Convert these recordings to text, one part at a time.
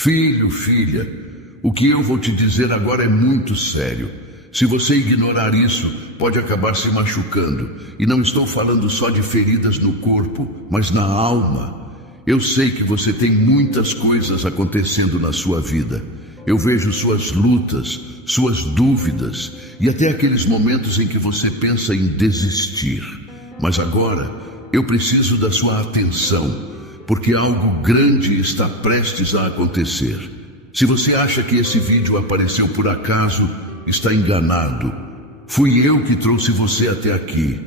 Filho, filha, o que eu vou te dizer agora é muito sério. Se você ignorar isso, pode acabar se machucando. E não estou falando só de feridas no corpo, mas na alma. Eu sei que você tem muitas coisas acontecendo na sua vida. Eu vejo suas lutas, suas dúvidas e até aqueles momentos em que você pensa em desistir. Mas agora, eu preciso da sua atenção, porque algo grande está prestes a acontecer. Se você acha que esse vídeo apareceu por acaso, está enganado. Fui eu que trouxe você até aqui.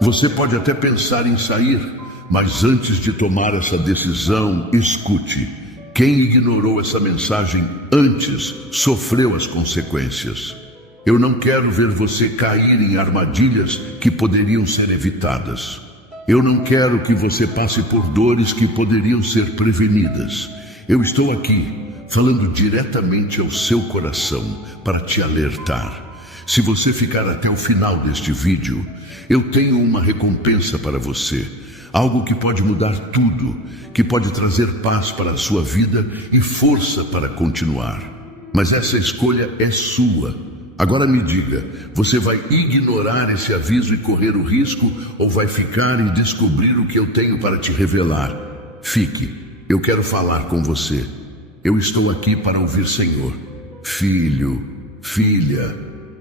Você pode até pensar em sair, mas antes de tomar essa decisão, escute. Quem ignorou essa mensagem antes sofreu as consequências. Eu não quero ver você cair em armadilhas que poderiam ser evitadas. Eu não quero que você passe por dores que poderiam ser prevenidas. Eu estou aqui, falando diretamente ao seu coração para te alertar. Se você ficar até o final deste vídeo, eu tenho uma recompensa para você. Algo que pode mudar tudo, que pode trazer paz para a sua vida e força para continuar. Mas essa escolha é sua. Agora me diga, você vai ignorar esse aviso e correr o risco ou vai ficar e descobrir o que eu tenho para te revelar? Fique, eu quero falar com você. Eu estou aqui para ouvir Senhor. Filho, filha,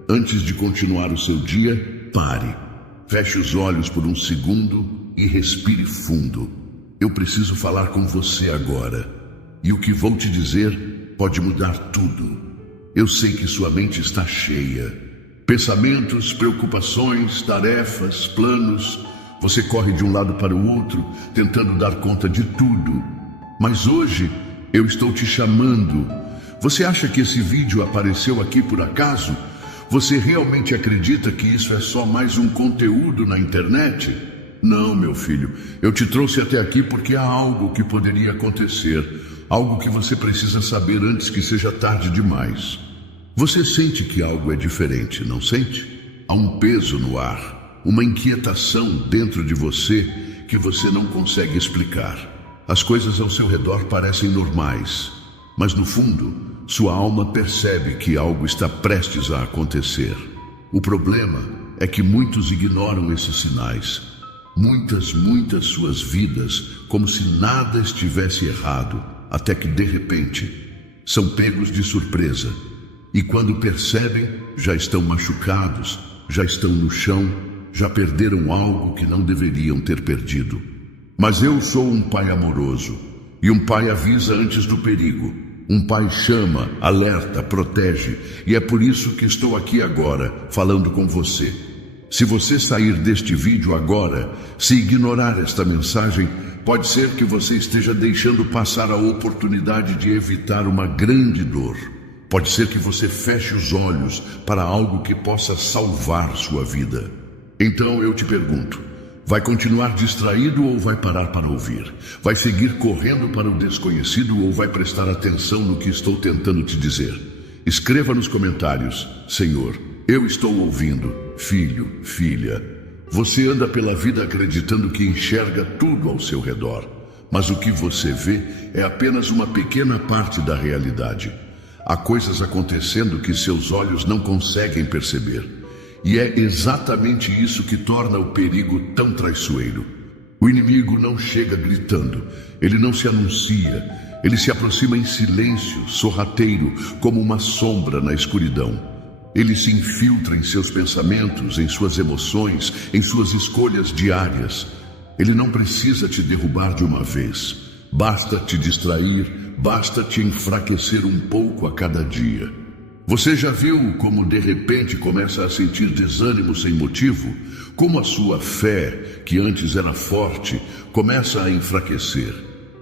antes de continuar o seu dia, pare. Feche os olhos por um segundo e respire fundo. Eu preciso falar com você agora. E o que vou te dizer pode mudar tudo. Eu sei que sua mente está cheia. Pensamentos, preocupações, tarefas, planos. Você corre de um lado para o outro, tentando dar conta de tudo. Mas hoje, eu estou te chamando. Você acha que esse vídeo apareceu aqui por acaso? Você realmente acredita que isso é só mais um conteúdo na internet? Não, meu filho. Eu te trouxe até aqui porque há algo que poderia acontecer. Algo que você precisa saber antes que seja tarde demais. Você sente que algo é diferente, não sente? Há um peso no ar, uma inquietação dentro de você que você não consegue explicar. As coisas ao seu redor parecem normais, mas no fundo, sua alma percebe que algo está prestes a acontecer. O problema é que muitos ignoram esses sinais. Muitas suas vidas, como se nada estivesse errado, até que de repente, são pegos de surpresa. E quando percebem, já estão machucados, já estão no chão, já perderam algo que não deveriam ter perdido. Mas eu sou um pai amoroso, e um pai avisa antes do perigo. Um pai chama, alerta, protege, e é por isso que estou aqui agora, falando com você. Se você sair deste vídeo agora, se ignorar esta mensagem, pode ser que você esteja deixando passar a oportunidade de evitar uma grande dor. Pode ser que você feche os olhos para algo que possa salvar sua vida. Então eu te pergunto, vai continuar distraído ou vai parar para ouvir? Vai seguir correndo para o desconhecido ou vai prestar atenção no que estou tentando te dizer? Escreva nos comentários, Senhor, eu estou ouvindo, filho, filha. Você anda pela vida acreditando que enxerga tudo ao seu redor, mas o que você vê é apenas uma pequena parte da realidade. Há coisas acontecendo que seus olhos não conseguem perceber. E é exatamente isso que torna o perigo tão traiçoeiro. O inimigo não chega gritando, ele não se anuncia, ele se aproxima em silêncio, sorrateiro, como uma sombra na escuridão. Ele se infiltra em seus pensamentos, em suas emoções, em suas escolhas diárias. Ele não precisa te derrubar de uma vez. Basta te distrair, basta te enfraquecer um pouco a cada dia. Você já viu como de repente começa a sentir desânimo sem motivo? Como a sua fé, que antes era forte, começa a enfraquecer?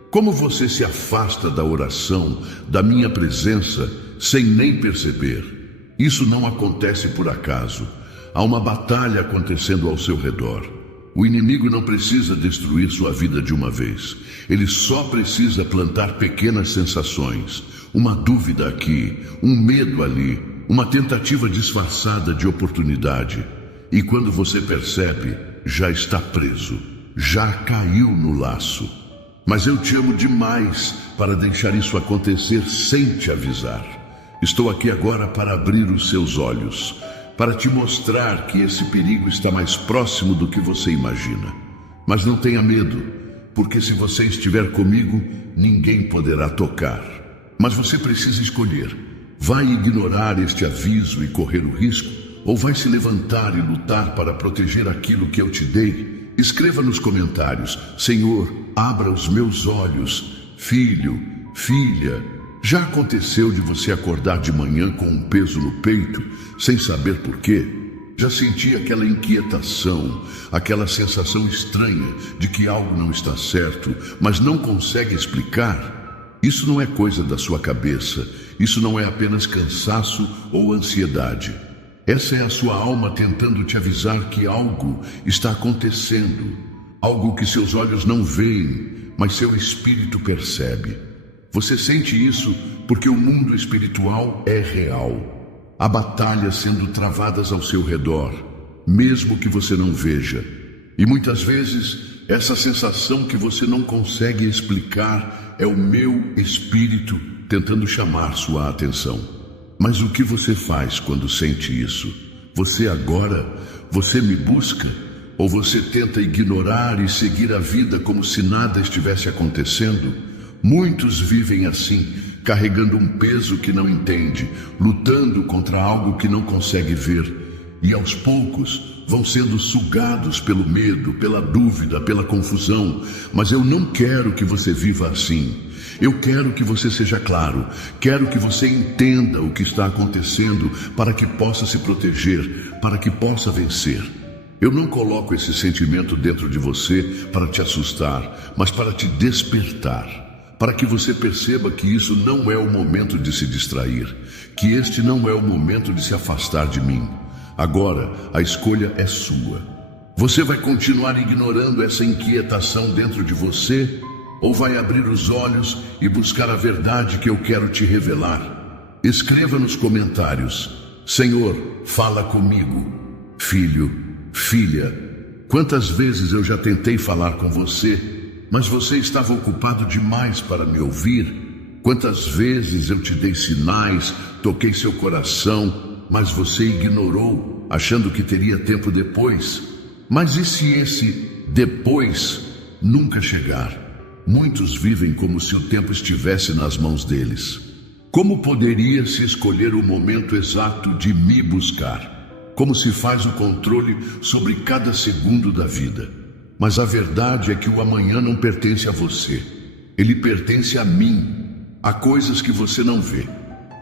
Como você se afasta da oração, da minha presença, sem nem perceber? Isso não acontece por acaso. Há uma batalha acontecendo ao seu redor. O inimigo não precisa destruir sua vida de uma vez. Ele só precisa plantar pequenas sensações. Uma dúvida aqui, um medo ali, uma tentativa disfarçada de oportunidade. E quando você percebe, já está preso. Já caiu no laço. Mas eu te amo demais para deixar isso acontecer sem te avisar. Estou aqui agora para abrir os seus olhos, para te mostrar que esse perigo está mais próximo do que você imagina. Mas não tenha medo, porque se você estiver comigo, ninguém poderá tocar. Mas você precisa escolher. Vai ignorar este aviso e correr o risco, ou vai se levantar e lutar para proteger aquilo que eu te dei? Escreva nos comentários: Senhor, abra os meus olhos. Filho, filha, já aconteceu de você acordar de manhã com um peso no peito, sem saber por quê? Já sentia aquela inquietação, aquela sensação estranha de que algo não está certo, mas não consegue explicar? Isso não é coisa da sua cabeça, isso não é apenas cansaço ou ansiedade. Essa é a sua alma tentando te avisar que algo está acontecendo, algo que seus olhos não veem, mas seu espírito percebe. Você sente isso porque o mundo espiritual é real. Há batalhas sendo travadas ao seu redor, mesmo que você não veja. E muitas vezes, essa sensação que você não consegue explicar é o meu espírito tentando chamar sua atenção. Mas o que você faz quando sente isso? Você me busca? Ou você tenta ignorar e seguir a vida como se nada estivesse acontecendo? Muitos vivem assim, carregando um peso que não entende, lutando contra algo que não consegue ver. E aos poucos vão sendo sugados pelo medo, pela dúvida, pela confusão. Mas eu não quero que você viva assim. Eu quero que você seja claro, quero que você entenda o que está acontecendo para que possa se proteger, para que possa vencer. Eu não coloco esse sentimento dentro de você para te assustar, mas para te despertar, para que você perceba que isso não é o momento de se distrair, que este não é o momento de se afastar de mim. Agora, a escolha é sua. Você vai continuar ignorando essa inquietação dentro de você? Ou vai abrir os olhos e buscar a verdade que eu quero te revelar? Escreva nos comentários: Senhor, fala comigo. Filho, filha, quantas vezes eu já tentei falar com você, mas você estava ocupado demais para me ouvir? Quantas vezes eu te dei sinais, toquei seu coração, mas você ignorou, achando que teria tempo depois? Mas e se esse depois nunca chegar? Muitos vivem como se o tempo estivesse nas mãos deles. Como poderia se escolher o momento exato de me buscar? Como se faz o controle sobre cada segundo da vida? Mas a verdade é que o amanhã não pertence a você. Ele pertence a mim. Há coisas que você não vê,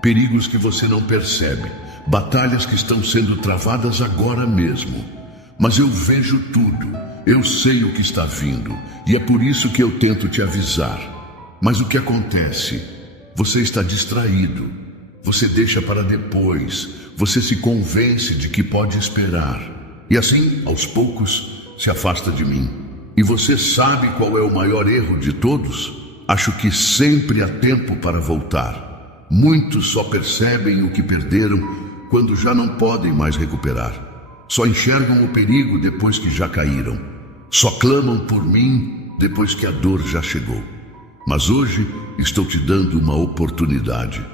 perigos que você não percebe, batalhas que estão sendo travadas agora mesmo. Mas eu vejo tudo. Eu sei o que está vindo, e é por isso que eu tento te avisar. Mas o que acontece? Você está distraído. Você deixa para depois. Você se convence de que pode esperar. E assim, aos poucos, se afasta de mim. E você sabe qual é o maior erro de todos? Acho que sempre há tempo para voltar. Muitos só percebem o que perderam quando já não podem mais recuperar. Só enxergam o perigo depois que já caíram. Só clamam por mim depois que a dor já chegou. Mas hoje estou te dando uma oportunidade.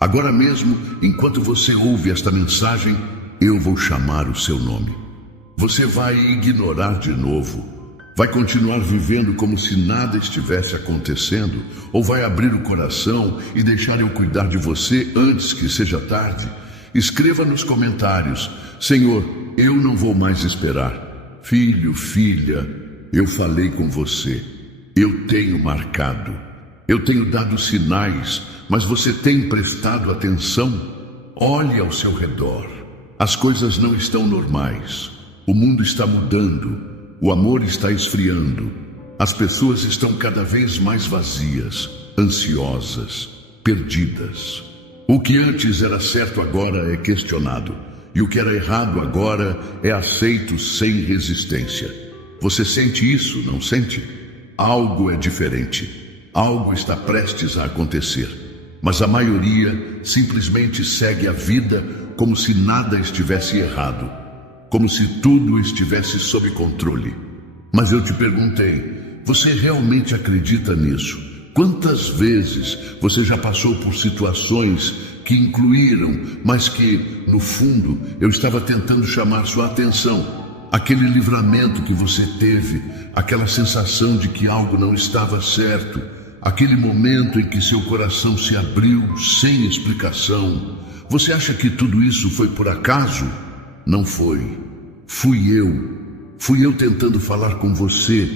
Agora mesmo, enquanto você ouve esta mensagem, eu vou chamar o seu nome. Você vai ignorar de novo? Vai continuar vivendo como se nada estivesse acontecendo? Ou vai abrir o coração e deixar eu cuidar de você antes que seja tarde? Escreva nos comentários: Senhor, eu não vou mais esperar. Filho, filha, eu falei com você. Eu tenho marcado. Eu tenho dado sinais, mas você tem prestado atenção? Olhe ao seu redor. As coisas não estão normais. O mundo está mudando. O amor está esfriando. As pessoas estão cada vez mais vazias, ansiosas, perdidas. O que antes era certo agora é questionado. E o que era errado agora é aceito sem resistência. Você sente isso, não sente? Algo é diferente. Algo está prestes a acontecer. Mas a maioria simplesmente segue a vida como se nada estivesse errado. Como se tudo estivesse sob controle. Mas eu te perguntei, Você realmente acredita nisso? Quantas vezes você já passou por situações que incluíram, mas que, no fundo, eu estava tentando chamar sua atenção? Aquele livramento que você teve, aquela sensação de que algo não estava certo, aquele momento em que seu coração se abriu sem explicação. Você acha que tudo isso foi por acaso? Não foi. Fui eu tentando falar com você.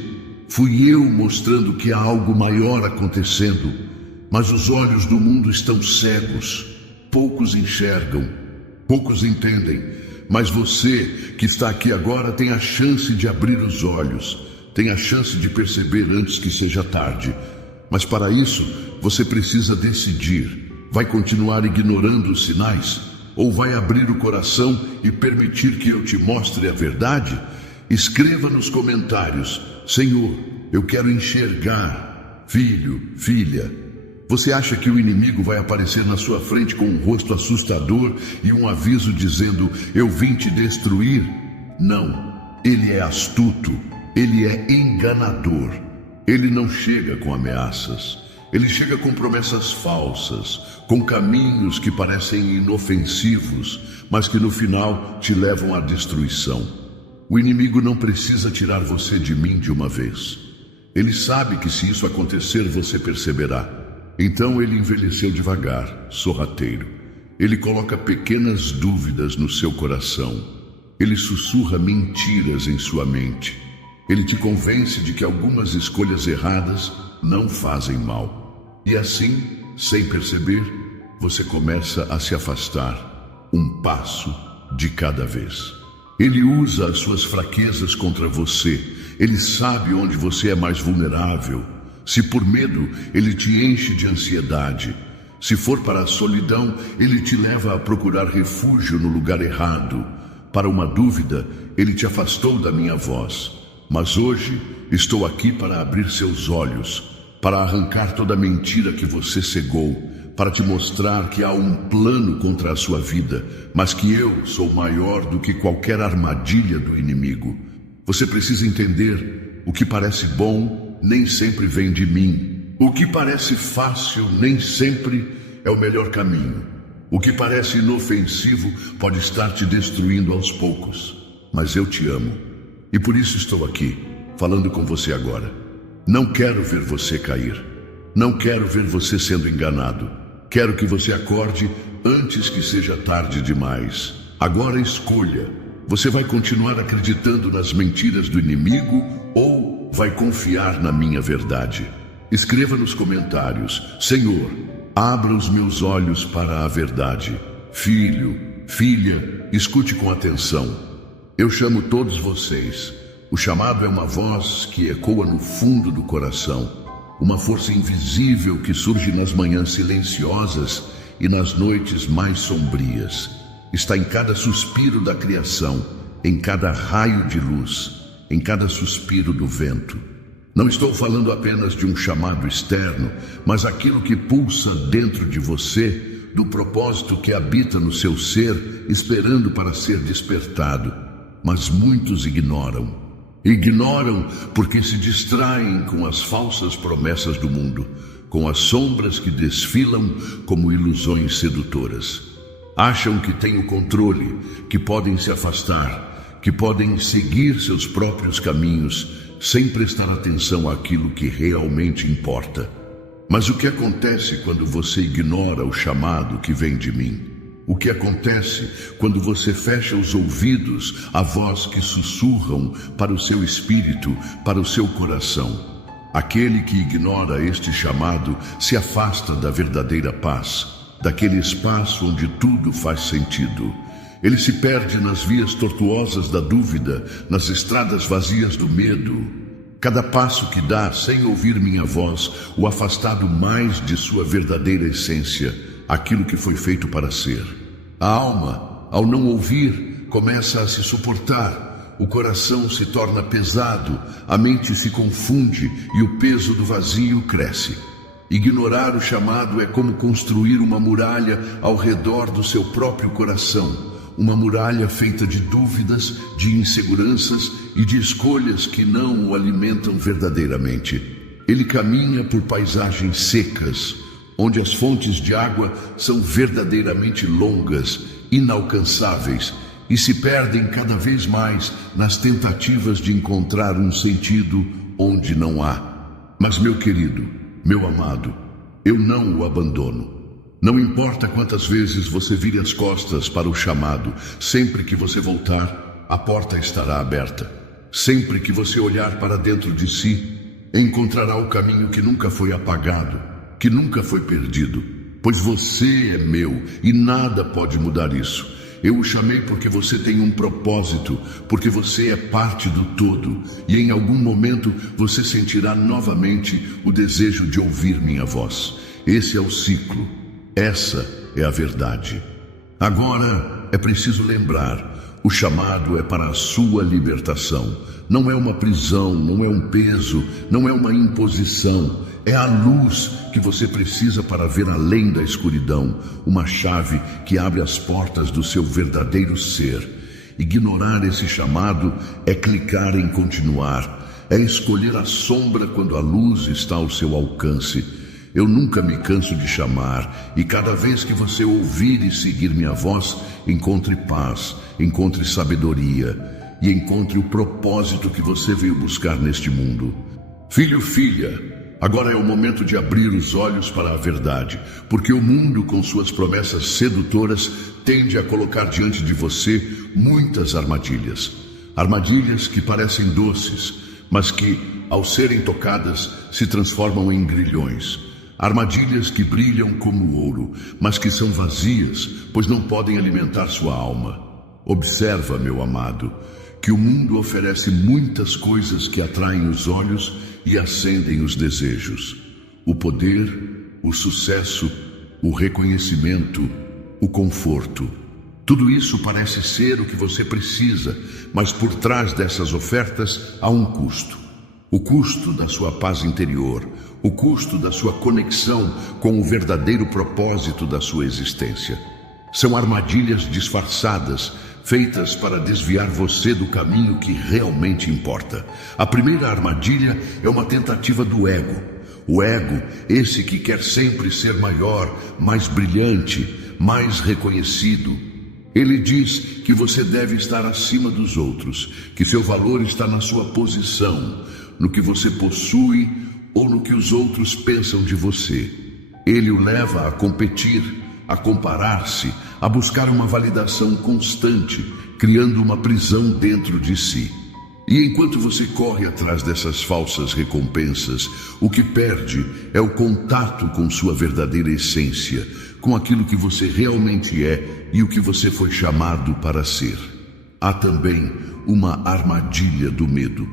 Fui eu mostrando que há algo maior acontecendo. Mas os olhos do mundo estão cegos. Poucos enxergam, poucos entendem. Mas você que está aqui agora tem a chance de abrir os olhos. Tem a chance de perceber antes que seja tarde. Mas para isso, você precisa decidir. Vai continuar ignorando os sinais? Ou vai abrir o coração e permitir que eu te mostre a verdade? Escreva nos comentários: Senhor, eu quero enxergar. Filho, filha, você acha que o inimigo vai aparecer na sua frente com um rosto assustador e um aviso dizendo: eu vim te destruir? Não, ele é astuto, ele é enganador. Ele não chega com ameaças. Ele chega com promessas falsas, com caminhos que parecem inofensivos, mas que no final te levam à destruição. O inimigo não precisa tirar você de mim de uma vez. Ele sabe que se isso acontecer, você perceberá. Então ele envelheceu devagar, sorrateiro. Ele coloca pequenas dúvidas no seu coração. Ele sussurra mentiras em sua mente. Ele te convence de que algumas escolhas erradas não fazem mal. E assim, sem perceber, você começa a se afastar, um passo de cada vez. Ele usa as suas fraquezas contra você. Ele sabe onde você é mais vulnerável. Se por medo, ele te enche de ansiedade. Se for para a solidão, ele te leva a procurar refúgio no lugar errado. Para uma dúvida, ele te afastou da minha voz. Mas hoje estou aqui para abrir seus olhos, para arrancar toda a mentira que você cegou, para te mostrar que há um plano contra a sua vida, mas que eu sou maior do que qualquer armadilha do inimigo. Você precisa entender: o que parece bom nem sempre vem de mim. O que parece fácil nem sempre é o melhor caminho. O que parece inofensivo pode estar te destruindo aos poucos. Mas eu te amo. E por isso estou aqui, falando com você agora. Não quero ver você cair. Não quero ver você sendo enganado. Quero que você acorde antes que seja tarde demais. Agora escolha. Você vai continuar acreditando nas mentiras do inimigo ou vai confiar na minha verdade? Escreva nos comentários: Senhor, abra os meus olhos para a verdade. Filho, filha, escute com atenção. Eu chamo todos vocês. O chamado é uma voz que ecoa no fundo do coração. Uma força invisível que surge nas manhãs silenciosas e nas noites mais sombrias. Está em cada suspiro da criação, em cada raio de luz, em cada suspiro do vento. Não estou falando apenas de um chamado externo, mas aquilo que pulsa dentro de você, do propósito que habita no seu ser, esperando para ser despertado. Mas muitos ignoram. Ignoram porque se distraem com as falsas promessas do mundo, com as sombras que desfilam como ilusões sedutoras. Acham que têm o controle, que podem se afastar, que podem seguir seus próprios caminhos, sem prestar atenção àquilo que realmente importa. Mas o que acontece quando você ignora o chamado que vem de mim? O que acontece quando você fecha os ouvidos à voz que sussurram para o seu espírito, para o seu coração? Aquele que ignora este chamado se afasta da verdadeira paz, daquele espaço onde tudo faz sentido. Ele se perde nas vias tortuosas da dúvida, nas estradas vazias do medo. Cada passo que dá sem ouvir minha voz, o afastado mais de sua verdadeira essência, aquilo que foi feito para ser. A alma, ao não ouvir, começa a se suportar. O coração se torna pesado, a mente se confunde e o peso do vazio cresce. Ignorar o chamado é como construir uma muralha ao redor do seu próprio coração. Uma muralha feita de dúvidas, de inseguranças e de escolhas que não o alimentam verdadeiramente. Ele caminha por paisagens secas, onde as fontes de água são verdadeiramente longas, inalcançáveis, e se perdem cada vez mais nas tentativas de encontrar um sentido onde não há. Mas, meu querido, meu amado, eu não o abandono. Não importa quantas vezes você vire as costas para o chamado, sempre que você voltar, a porta estará aberta. Sempre que você olhar para dentro de si, encontrará o caminho que nunca foi apagado, que nunca foi perdido, pois você é meu e nada pode mudar isso. Eu o chamei porque você tem um propósito, porque você é parte do todo, e em algum momento você sentirá novamente o desejo de ouvir minha voz. Esse é o ciclo, essa é a verdade. Agora é preciso lembrar, o chamado é para a sua libertação. Não é uma prisão, não é um peso, não é uma imposição. É a luz que você precisa para ver além da escuridão, uma chave que abre as portas do seu verdadeiro ser. Ignorar esse chamado é clicar em continuar, é escolher a sombra quando a luz está ao seu alcance. Eu nunca me canso de chamar, e cada vez que você ouvir e seguir minha voz, encontre paz, encontre sabedoria e encontre o propósito que você veio buscar neste mundo. Filho, filha, agora é o momento de abrir os olhos para a verdade, porque o mundo, com suas promessas sedutoras, tende a colocar diante de você muitas armadilhas. Armadilhas que parecem doces, mas que, ao serem tocadas, se transformam em grilhões. Armadilhas que brilham como ouro, mas que são vazias, pois não podem alimentar sua alma. Observa, meu amado, que o mundo oferece muitas coisas que atraem os olhos e acendem os desejos. O poder, o sucesso, o reconhecimento, o conforto. Tudo isso parece ser o que você precisa, mas por trás dessas ofertas há um custo. O custo da sua paz interior, o custo da sua conexão com o verdadeiro propósito da sua existência. São armadilhas disfarçadas, feitas para desviar você do caminho que realmente importa. A primeira armadilha é uma tentativa do ego. O ego, esse que quer sempre ser maior, mais brilhante, mais reconhecido. Ele diz que você deve estar acima dos outros, que seu valor está na sua posição, no que você possui ou no que os outros pensam de você. Ele o leva a competir, a comparar-se, a buscar uma validação constante, criando uma prisão dentro de si. E enquanto você corre atrás dessas falsas recompensas, o que perde é o contato com sua verdadeira essência, com aquilo que você realmente é e o que você foi chamado para ser. Há também uma armadilha do medo.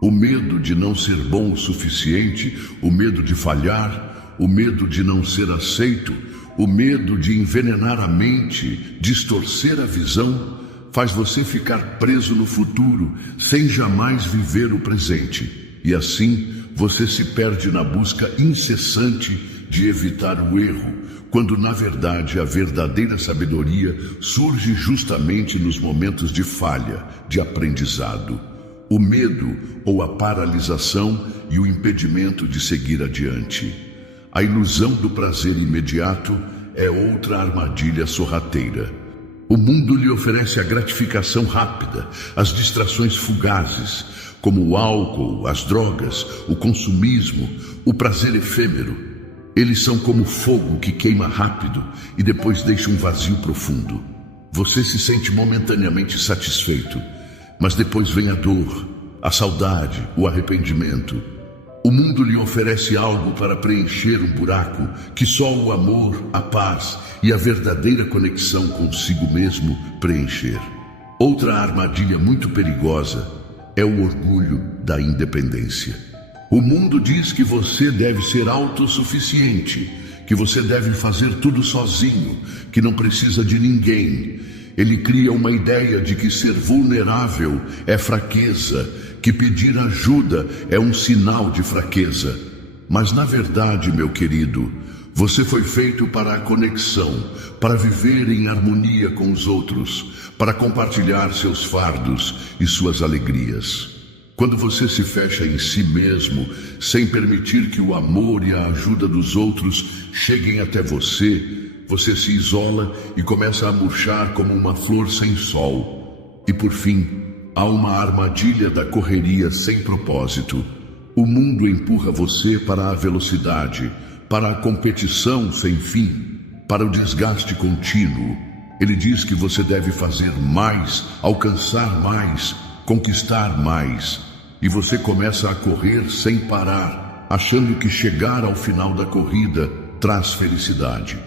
O medo de não ser bom o suficiente, o medo de falhar, o medo de não ser aceito, o medo de envenenar a mente, distorcer a visão, faz você ficar preso no futuro, sem jamais viver o presente. E assim, você se perde na busca incessante de evitar o erro, quando na verdade a verdadeira sabedoria surge justamente nos momentos de falha, de aprendizado. O medo ou a paralisação e o impedimento de seguir adiante. A ilusão do prazer imediato é outra armadilha sorrateira. O mundo lhe oferece a gratificação rápida, as distrações fugazes, como o álcool, as drogas, o consumismo, o prazer efêmero. Eles são como fogo que queima rápido e depois deixa um vazio profundo. Você se sente momentaneamente satisfeito, mas depois vem a dor, a saudade, o arrependimento. O mundo lhe oferece algo para preencher um buraco que só o amor, a paz e a verdadeira conexão consigo mesmo preencher. Outra armadilha muito perigosa é o orgulho da independência. O mundo diz que você deve ser autossuficiente, que você deve fazer tudo sozinho, que não precisa de ninguém. Ele cria uma ideia de que ser vulnerável é fraqueza, que pedir ajuda é um sinal de fraqueza. Mas na verdade, meu querido, Você foi feito para a conexão, para viver em harmonia com os outros, para compartilhar seus fardos e suas alegrias. Quando você se fecha em si mesmo, sem permitir que o amor e a ajuda dos outros cheguem até você, você se isola e começa a murchar como uma flor sem sol. E por fim, há uma armadilha da correria sem propósito. O mundo empurra você para a velocidade, para a competição sem fim, para o desgaste contínuo. Ele diz que você deve fazer mais, alcançar mais, conquistar mais. E você começa a correr sem parar, achando que chegar ao final da corrida traz felicidade.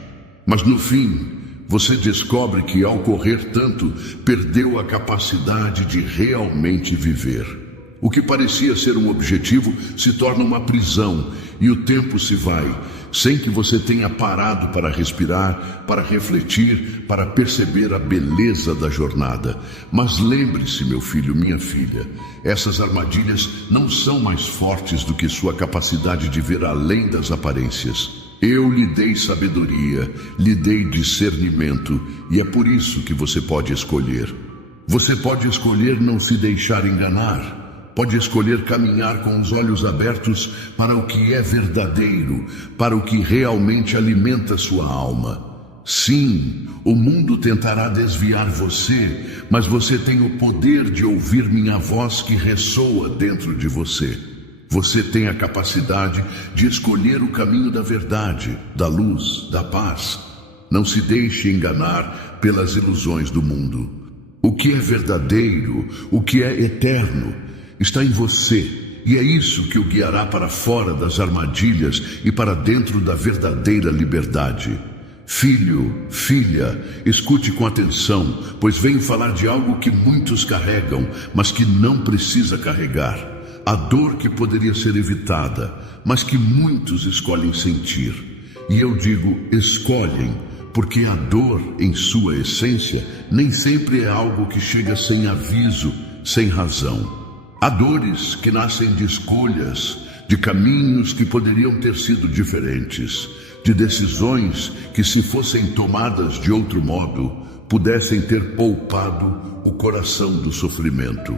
Mas no fim, você descobre que ao correr tanto, perdeu a capacidade de realmente viver. O que parecia ser um objetivo se torna uma prisão e o tempo se vai, sem que você tenha parado para respirar, para refletir, para perceber a beleza da jornada. Mas lembre-se, meu filho, minha filha, essas armadilhas não são mais fortes do que sua capacidade de ver além das aparências. Eu lhe dei sabedoria, lhe dei discernimento, e é por isso que você pode escolher. Você pode escolher não se deixar enganar. Pode escolher caminhar com os olhos abertos para o que é verdadeiro, para o que realmente alimenta sua alma. Sim, o mundo tentará desviar você, mas você tem o poder de ouvir minha voz que ressoa dentro de você. Você tem a capacidade de escolher o caminho da verdade, da luz, da paz. Não se deixe enganar pelas ilusões do mundo. O que é verdadeiro, o que é eterno, está em você, e é isso que o guiará para fora das armadilhas e para dentro da verdadeira liberdade. Filho, filha, escute com atenção, pois venho falar de algo que muitos carregam, mas que não precisa carregar. A dor que poderia ser evitada, mas que muitos escolhem sentir. E eu digo, escolhem, porque a dor, em sua essência, nem sempre é algo que chega sem aviso, sem razão. Há dores que nascem de escolhas, de caminhos que poderiam ter sido diferentes, de decisões que, se fossem tomadas de outro modo, pudessem ter poupado o coração do sofrimento.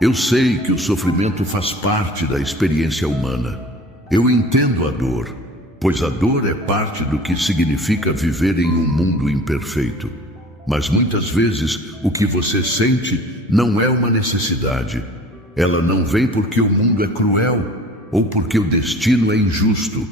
Eu sei que o sofrimento faz parte da experiência humana. Eu entendo a dor, pois a dor é parte do que significa viver em um mundo imperfeito. Mas muitas vezes o que você sente não é uma necessidade. Ela não vem porque o mundo é cruel ou porque o destino é injusto.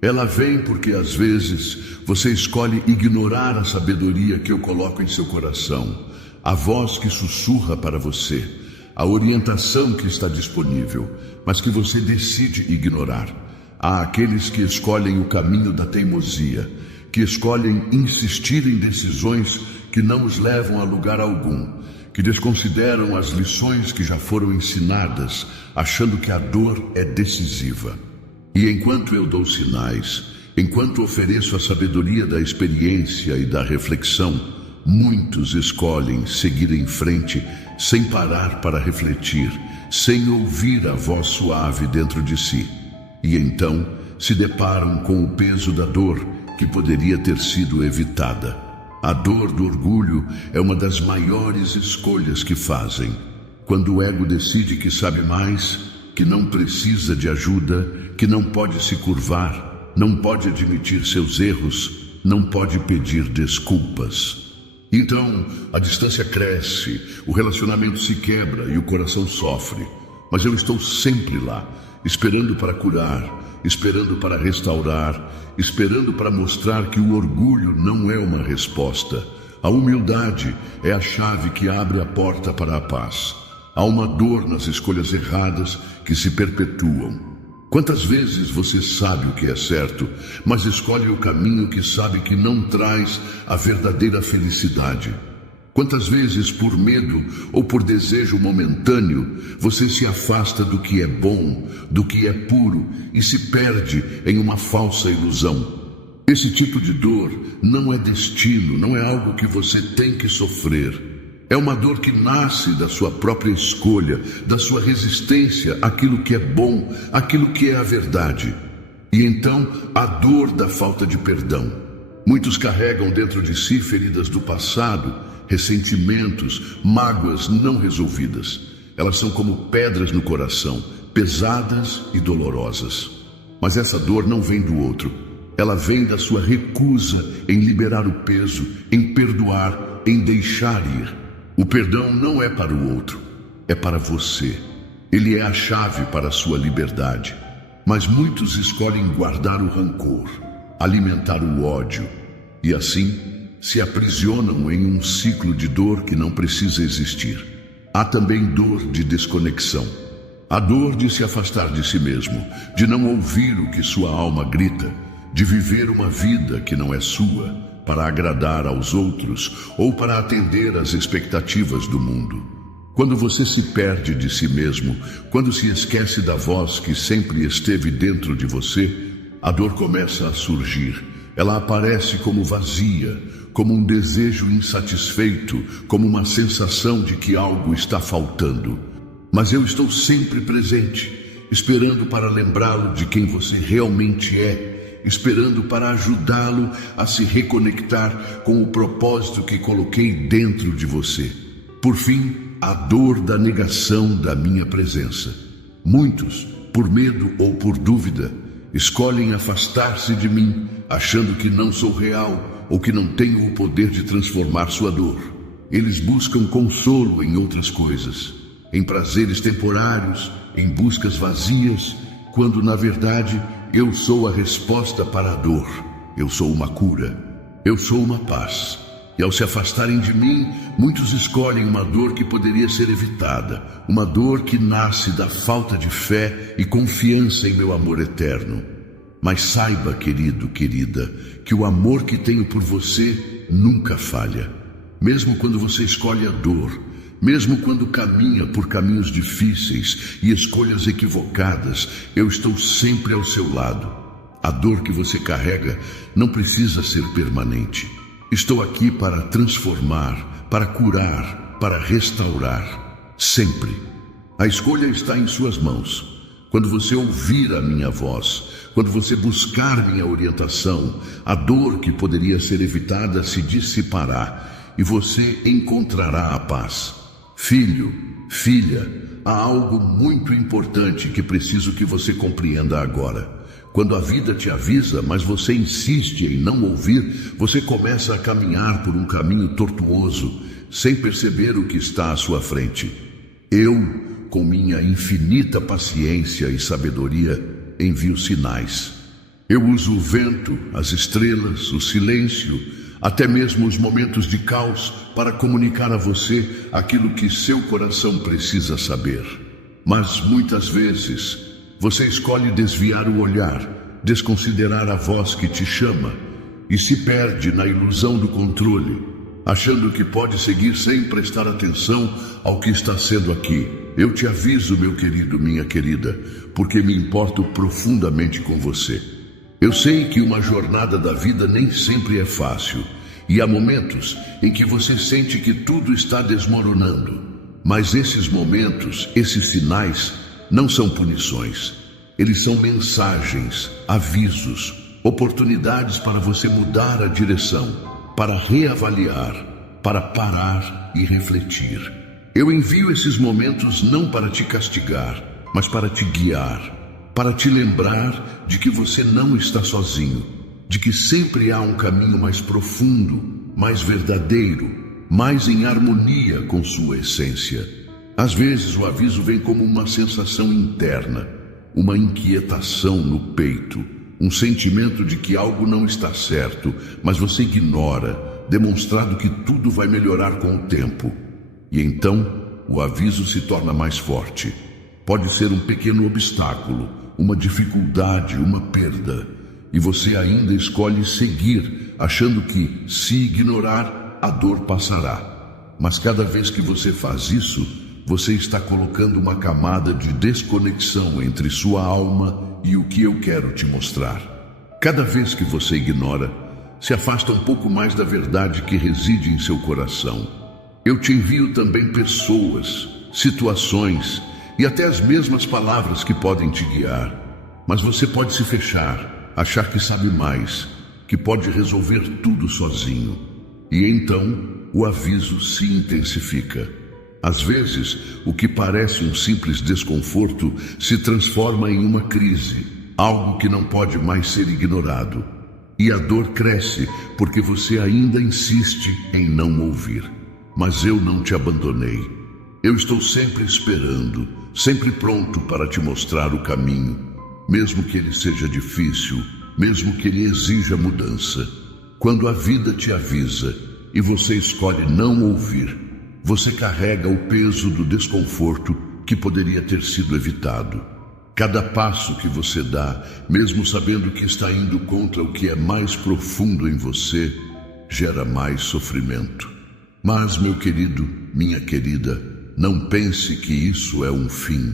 Ela vem porque às vezes você escolhe ignorar a sabedoria que eu coloco em seu coração, a voz que sussurra para você, a orientação que está disponível, mas que você decide ignorar. Há aqueles que escolhem o caminho da teimosia, que escolhem insistir em decisões que não os levam a lugar algum, que desconsideram as lições que já foram ensinadas, achando que a dor é decisiva. E enquanto eu dou sinais, enquanto ofereço a sabedoria da experiência e da reflexão, muitos escolhem seguir em frente sem parar para refletir, sem ouvir a voz suave dentro de si. E então se deparam com o peso da dor que poderia ter sido evitada. A dor do orgulho é uma das maiores escolhas que fazem. Quando o ego decide que sabe mais, que não precisa de ajuda, que não pode se curvar, não pode admitir seus erros, não pode pedir desculpas. Então, a distância cresce, o relacionamento se quebra e o coração sofre. Mas eu estou sempre lá, esperando para curar, esperando para restaurar, esperando para mostrar que o orgulho não é uma resposta. A humildade é a chave que abre a porta para a paz. Há uma dor nas escolhas erradas que se perpetuam. Quantas vezes você sabe o que é certo, mas escolhe o caminho que sabe que não traz a verdadeira felicidade? Quantas vezes, por medo ou por desejo momentâneo, você se afasta do que é bom, do que é puro e se perde em uma falsa ilusão? Esse tipo de dor não é destino, não é algo que você tem que sofrer. É uma dor que nasce da sua própria escolha, da sua resistência àquilo que é bom, àquilo que é a verdade. E então, a dor da falta de perdão. Muitos carregam dentro de si feridas do passado, ressentimentos, mágoas não resolvidas. Elas são como pedras no coração, pesadas e dolorosas. Mas essa dor não vem do outro. Ela vem da sua recusa em liberar o peso, em perdoar, em deixar ir. O perdão não é para o outro, é para você. Ele é a chave para a sua liberdade. Mas muitos escolhem guardar o rancor, alimentar o ódio, e assim se aprisionam em um ciclo de dor que não precisa existir. Há também dor de desconexão. A dor de se afastar de si mesmo, de não ouvir o que sua alma grita, de viver uma vida que não é sua, para agradar aos outros ou para atender às expectativas do mundo. Quando você se perde de si mesmo, quando se esquece da voz que sempre esteve dentro de você, a dor começa a surgir. Ela aparece como vazia, como um desejo insatisfeito, como uma sensação de que algo está faltando. Mas eu estou sempre presente, esperando para lembrá-lo de quem você realmente é, esperando para ajudá-lo a se reconectar com o propósito que coloquei dentro de você. Por fim, a dor da negação da minha presença. Muitos, por medo ou por dúvida, escolhem afastar-se de mim, achando que não sou real ou que não tenho o poder de transformar sua dor. Eles buscam consolo em outras coisas, em prazeres temporários, em buscas vazias, quando na verdade eu sou a resposta para a dor. Eu sou uma cura, eu sou uma paz. E ao se afastarem de mim, muitos escolhem uma dor que poderia ser evitada, uma dor que nasce da falta de fé e confiança em meu amor eterno. Mas saiba, querido, querida, que o amor que tenho por você nunca falha. Mesmo quando você escolhe a dor, mesmo quando caminha por caminhos difíceis e escolhas equivocadas, eu estou sempre ao seu lado. A dor que você carrega não precisa ser permanente. Estou aqui para transformar, para curar, para restaurar, sempre. A escolha está em suas mãos. Quando você ouvir a minha voz, quando você buscar minha orientação, a dor que poderia ser evitada se dissipará e você encontrará a paz. Filho, filha, há algo muito importante que preciso que você compreenda agora. Quando a vida te avisa, mas você insiste em não ouvir, você começa a caminhar por um caminho tortuoso, sem perceber o que está à sua frente. Eu, com minha infinita paciência e sabedoria, envio sinais. Eu uso o vento, as estrelas, o silêncio, até mesmo os momentos de caos, para comunicar a você aquilo que seu coração precisa saber. Mas muitas vezes você escolhe desviar o olhar, desconsiderar a voz que te chama e se perde na ilusão do controle, achando que pode seguir sem prestar atenção ao que está sendo aqui. Eu te aviso, meu querido, minha querida, porque me importo profundamente com você. Eu sei que uma jornada da vida nem sempre é fácil, e há momentos em que você sente que tudo está desmoronando. Mas esses momentos, esses sinais, não são punições. Eles são mensagens, avisos, oportunidades para você mudar a direção, para reavaliar, para parar e refletir. Eu envio esses momentos não para te castigar, mas para te guiar, para te lembrar de que você não está sozinho, de que sempre há um caminho mais profundo, mais verdadeiro, mais em harmonia com sua essência. Às vezes o aviso vem como uma sensação interna, uma inquietação no peito, um sentimento de que algo não está certo, mas você ignora, demonstrando que tudo vai melhorar com o tempo. E então o aviso se torna mais forte. Pode ser um pequeno obstáculo, uma dificuldade, uma perda, e você ainda escolhe seguir, achando que, se ignorar, a dor passará. Mas cada vez que você faz isso, você está colocando uma camada de desconexão entre sua alma e o que eu quero te mostrar. Cada vez que você ignora, se afasta um pouco mais da verdade que reside em seu coração. Eu te envio também pessoas, situações e até as mesmas palavras que podem te guiar. Mas você pode se fechar, achar que sabe mais, que pode resolver tudo sozinho. E então o aviso se intensifica. Às vezes, o que parece um simples desconforto se transforma em uma crise, algo que não pode mais ser ignorado. E a dor cresce porque você ainda insiste em não ouvir. Mas eu não te abandonei. Eu estou sempre esperando, sempre pronto para te mostrar o caminho, mesmo que ele seja difícil, mesmo que ele exija mudança. Quando a vida te avisa e você escolhe não ouvir, você carrega o peso do desconforto que poderia ter sido evitado. Cada passo que você dá, mesmo sabendo que está indo contra o que é mais profundo em você, gera mais sofrimento. Mas, meu querido, minha querida, não pense que isso é um fim.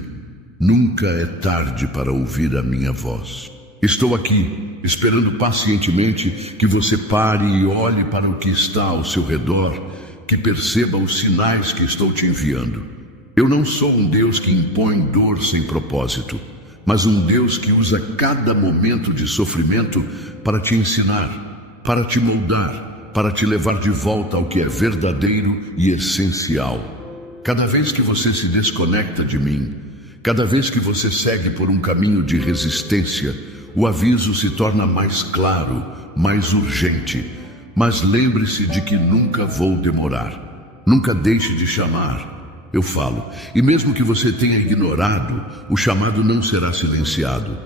Nunca é tarde para ouvir a minha voz. Estou aqui, esperando pacientemente que você pare e olhe para o que está ao seu redor, que perceba os sinais que estou te enviando. Eu não sou um Deus que impõe dor sem propósito, mas um Deus que usa cada momento de sofrimento para te ensinar, para te moldar, para te levar de volta ao que é verdadeiro e essencial. Cada vez que você se desconecta de mim, cada vez que você segue por um caminho de resistência, o aviso se torna mais claro, mais urgente. Mas lembre-se de que nunca vou demorar. Nunca deixe de chamar. Eu falo, e mesmo que você tenha ignorado, o chamado não será silenciado.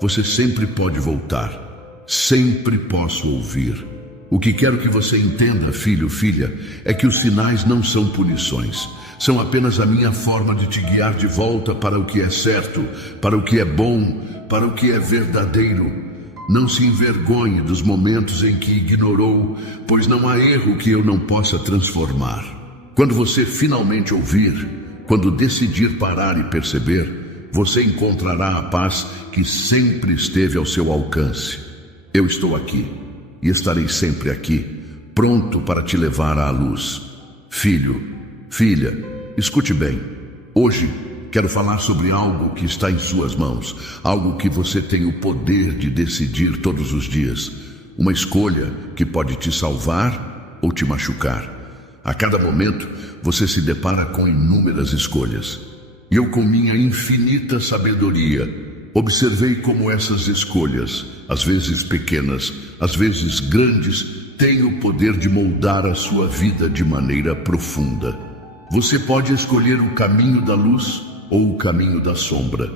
Você sempre pode voltar. Sempre posso ouvir. O que quero que você entenda, filho, filha, é que os sinais não são punições. São apenas a minha forma de te guiar de volta para o que é certo, para o que é bom, para o que é verdadeiro. Não se envergonhe dos momentos em que ignorou, pois não há erro que eu não possa transformar. Quando você finalmente ouvir, quando decidir parar e perceber, você encontrará a paz que sempre esteve ao seu alcance. Eu estou aqui e estarei sempre aqui, pronto para te levar à luz. Filho, filha, escute bem. Hoje quero falar sobre algo que está em suas mãos, algo que você tem o poder de decidir todos os dias. Uma escolha que pode te salvar ou te machucar. A cada momento, você se depara com inúmeras escolhas. E eu, com minha infinita sabedoria, observei como essas escolhas, às vezes pequenas, às vezes grandes, têm o poder de moldar a sua vida de maneira profunda. Você pode escolher o caminho da luz ou o caminho da sombra.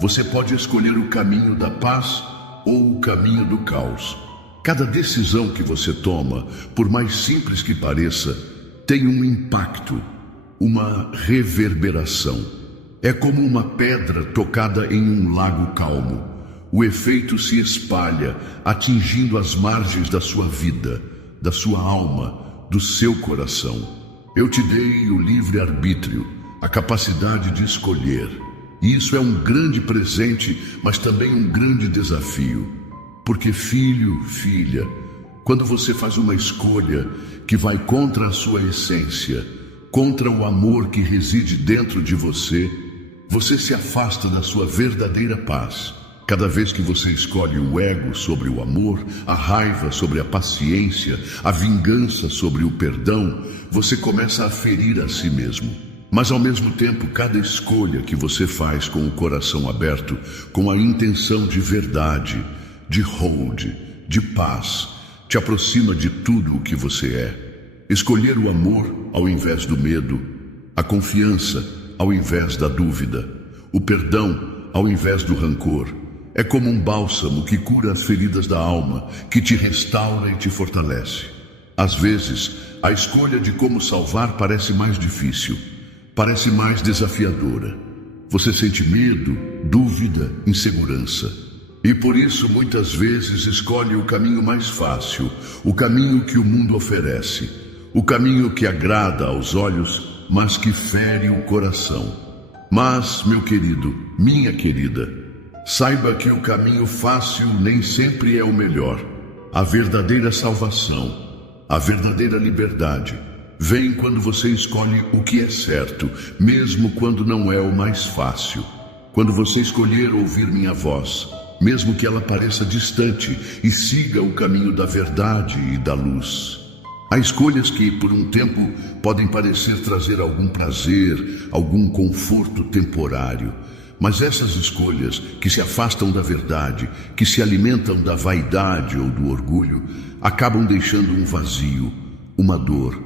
Você pode escolher o caminho da paz ou o caminho do caos. Cada decisão que você toma, por mais simples que pareça, tem um impacto, uma reverberação. É como uma pedra tocada em um lago calmo. O efeito se espalha, atingindo as margens da sua vida, da sua alma, do seu coração. Eu te dei o livre-arbítrio, a capacidade de escolher. E isso é um grande presente, mas também um grande desafio. Porque, filho, filha, quando você faz uma escolha que vai contra a sua essência, contra o amor que reside dentro de você, você se afasta da sua verdadeira paz. Cada vez que você escolhe o ego sobre o amor, a raiva sobre a paciência, a vingança sobre o perdão, você começa a ferir a si mesmo. Mas ao mesmo tempo, cada escolha que você faz com o coração aberto, com a intenção de verdade, de hold, de paz, te aproxima de tudo o que você é. Escolher o amor ao invés do medo, a confiança ao invés da dúvida, o perdão ao invés do rancor. É como um bálsamo que cura as feridas da alma, que te restaura e te fortalece. Às vezes, a escolha de como salvar parece mais difícil, parece mais desafiadora. Você sente medo, dúvida, insegurança. E por isso, muitas vezes, escolhe o caminho mais fácil, o caminho que o mundo oferece, o caminho que agrada aos olhos, mas que fere o coração. Mas, meu querido, minha querida, saiba que o caminho fácil nem sempre é o melhor. A verdadeira salvação, a verdadeira liberdade, vem quando você escolhe o que é certo, mesmo quando não é o mais fácil. Quando você escolher ouvir minha voz, mesmo que ela pareça distante, e siga o caminho da verdade e da luz. Há escolhas que, por um tempo, podem parecer trazer algum prazer, algum conforto temporário, mas essas escolhas que se afastam da verdade, que se alimentam da vaidade ou do orgulho, acabam deixando um vazio, uma dor.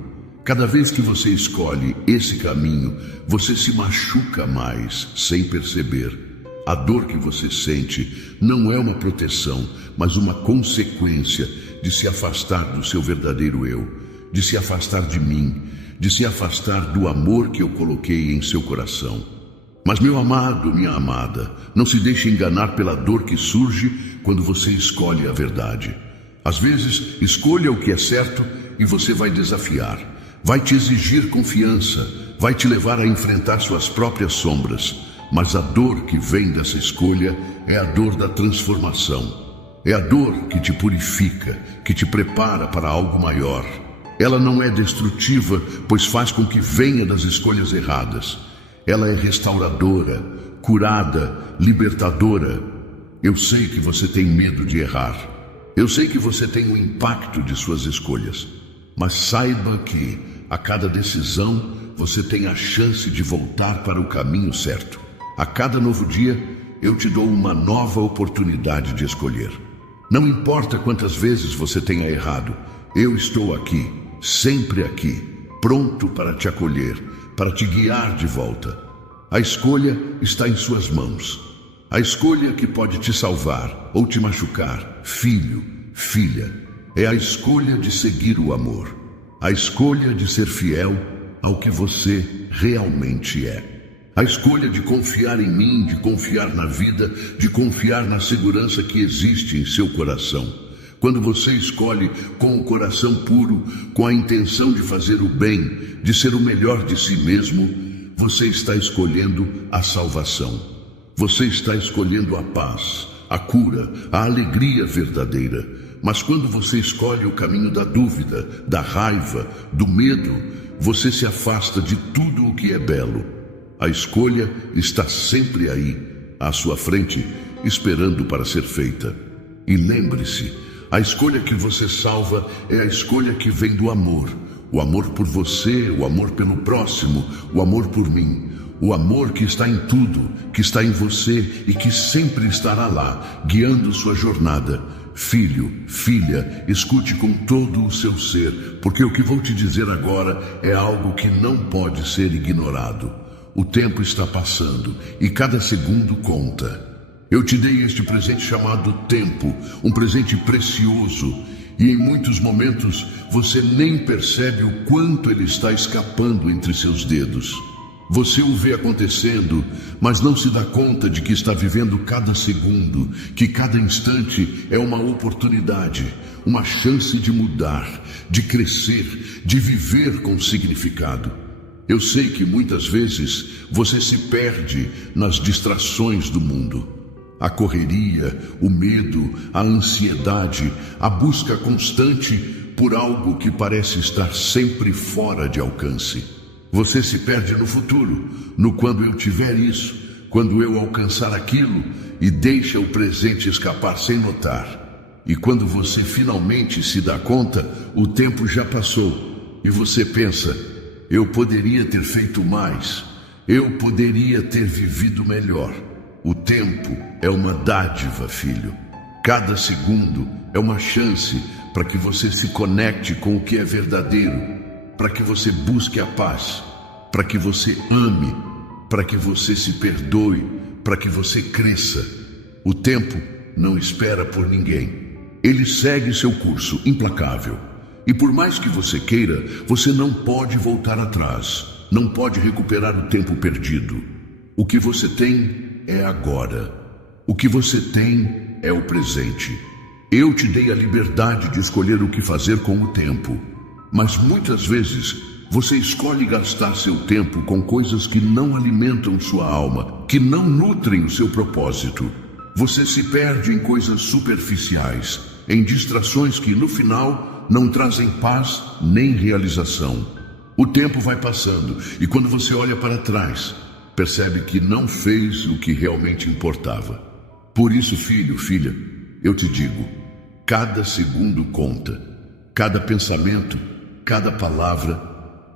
Cada vez que você escolhe esse caminho, você se machuca mais, sem perceber. A dor que você sente não é uma proteção, mas uma consequência de se afastar do seu verdadeiro eu, de se afastar de mim, de se afastar do amor que eu coloquei em seu coração. Mas, meu amado, minha amada, não se deixe enganar pela dor que surge quando você escolhe a verdade. Às vezes, escolha o que é certo e você vai desafiar, vai te exigir confiança, vai te levar a enfrentar suas próprias sombras. Mas a dor que vem dessa escolha é a dor da transformação. É a dor que te purifica, que te prepara para algo maior. Ela não é destrutiva, pois faz com que venha das escolhas erradas. Ela é restauradora, curada, libertadora. Eu sei que você tem medo de errar. Eu sei que você tem o impacto de suas escolhas. Mas saiba que, a cada decisão, você tem a chance de voltar para o caminho certo. A cada novo dia, eu te dou uma nova oportunidade de escolher. Não importa quantas vezes você tenha errado, eu estou aqui, sempre aqui, pronto para te acolher, para te guiar de volta. A escolha está em suas mãos. A escolha que pode te salvar ou te machucar, filho, filha, é a escolha de seguir o amor. A escolha de ser fiel ao que você realmente é. A escolha de confiar em mim, de confiar na vida, de confiar na segurança que existe em seu coração. Quando você escolhe com o coração puro, com a intenção de fazer o bem, de ser o melhor de si mesmo, você está escolhendo a salvação. Você está escolhendo a paz, a cura, a alegria verdadeira. Mas quando você escolhe o caminho da dúvida, da raiva, do medo, você se afasta de tudo o que é belo. A escolha está sempre aí, à sua frente, esperando para ser feita. E lembre-se, a escolha que você salva é a escolha que vem do amor. O amor por você, o amor pelo próximo, o amor por mim. O amor que está em tudo, que está em você e que sempre estará lá, guiando sua jornada. Filho, filha, escute com todo o seu ser, porque o que vou te dizer agora é algo que não pode ser ignorado. O tempo está passando e cada segundo conta. Eu te dei este presente chamado tempo, um presente precioso, e em muitos momentos você nem percebe o quanto ele está escapando entre seus dedos. Você o vê acontecendo, mas não se dá conta de que está vivendo cada segundo, que cada instante é uma oportunidade, uma chance de mudar, de crescer, de viver com significado. Eu sei que muitas vezes você se perde nas distrações do mundo. A correria, o medo, a ansiedade, a busca constante por algo que parece estar sempre fora de alcance. Você se perde no futuro, no quando eu tiver isso, quando eu alcançar aquilo, e deixa o presente escapar sem notar. E quando você finalmente se dá conta, o tempo já passou, e você pensa: eu poderia ter feito mais, eu poderia ter vivido melhor. O tempo é uma dádiva, filho. Cada segundo é uma chance para que você se conecte com o que é verdadeiro, para que você busque a paz, para que você ame, para que você se perdoe, para que você cresça. O tempo não espera por ninguém. Ele segue seu curso implacável. E por mais que você queira, você não pode voltar atrás, não pode recuperar o tempo perdido. O que você tem é agora. O que você tem é o presente. Eu te dei a liberdade de escolher o que fazer com o tempo. Mas muitas vezes você escolhe gastar seu tempo com coisas que não alimentam sua alma, que não nutrem o seu propósito. Você se perde em coisas superficiais, em distrações que no final não trazem paz nem realização. O tempo vai passando e quando você olha para trás, percebe que não fez o que realmente importava. Por isso, filho, filha, eu te digo, cada segundo conta, cada pensamento, cada palavra,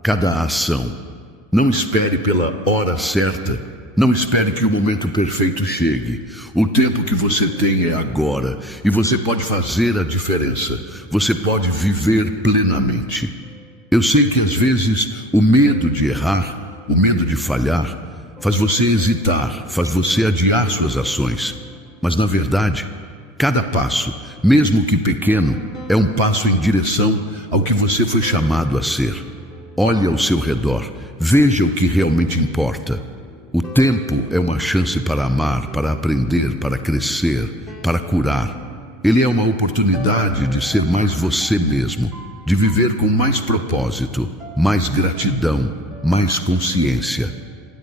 cada ação. Não espere pela hora certa, não espere que o momento perfeito chegue. O tempo que você tem é agora e você pode fazer a diferença, você pode viver plenamente. Eu sei que às vezes o medo de errar, o medo de falhar, faz você hesitar, faz você adiar suas ações. Mas na verdade, cada passo, mesmo que pequeno, é um passo em direção ao que você foi chamado a ser. Olhe ao seu redor, veja o que realmente importa. O tempo é uma chance para amar, para aprender, para crescer, para curar. Ele é uma oportunidade de ser mais você mesmo, de viver com mais propósito, mais gratidão, mais consciência.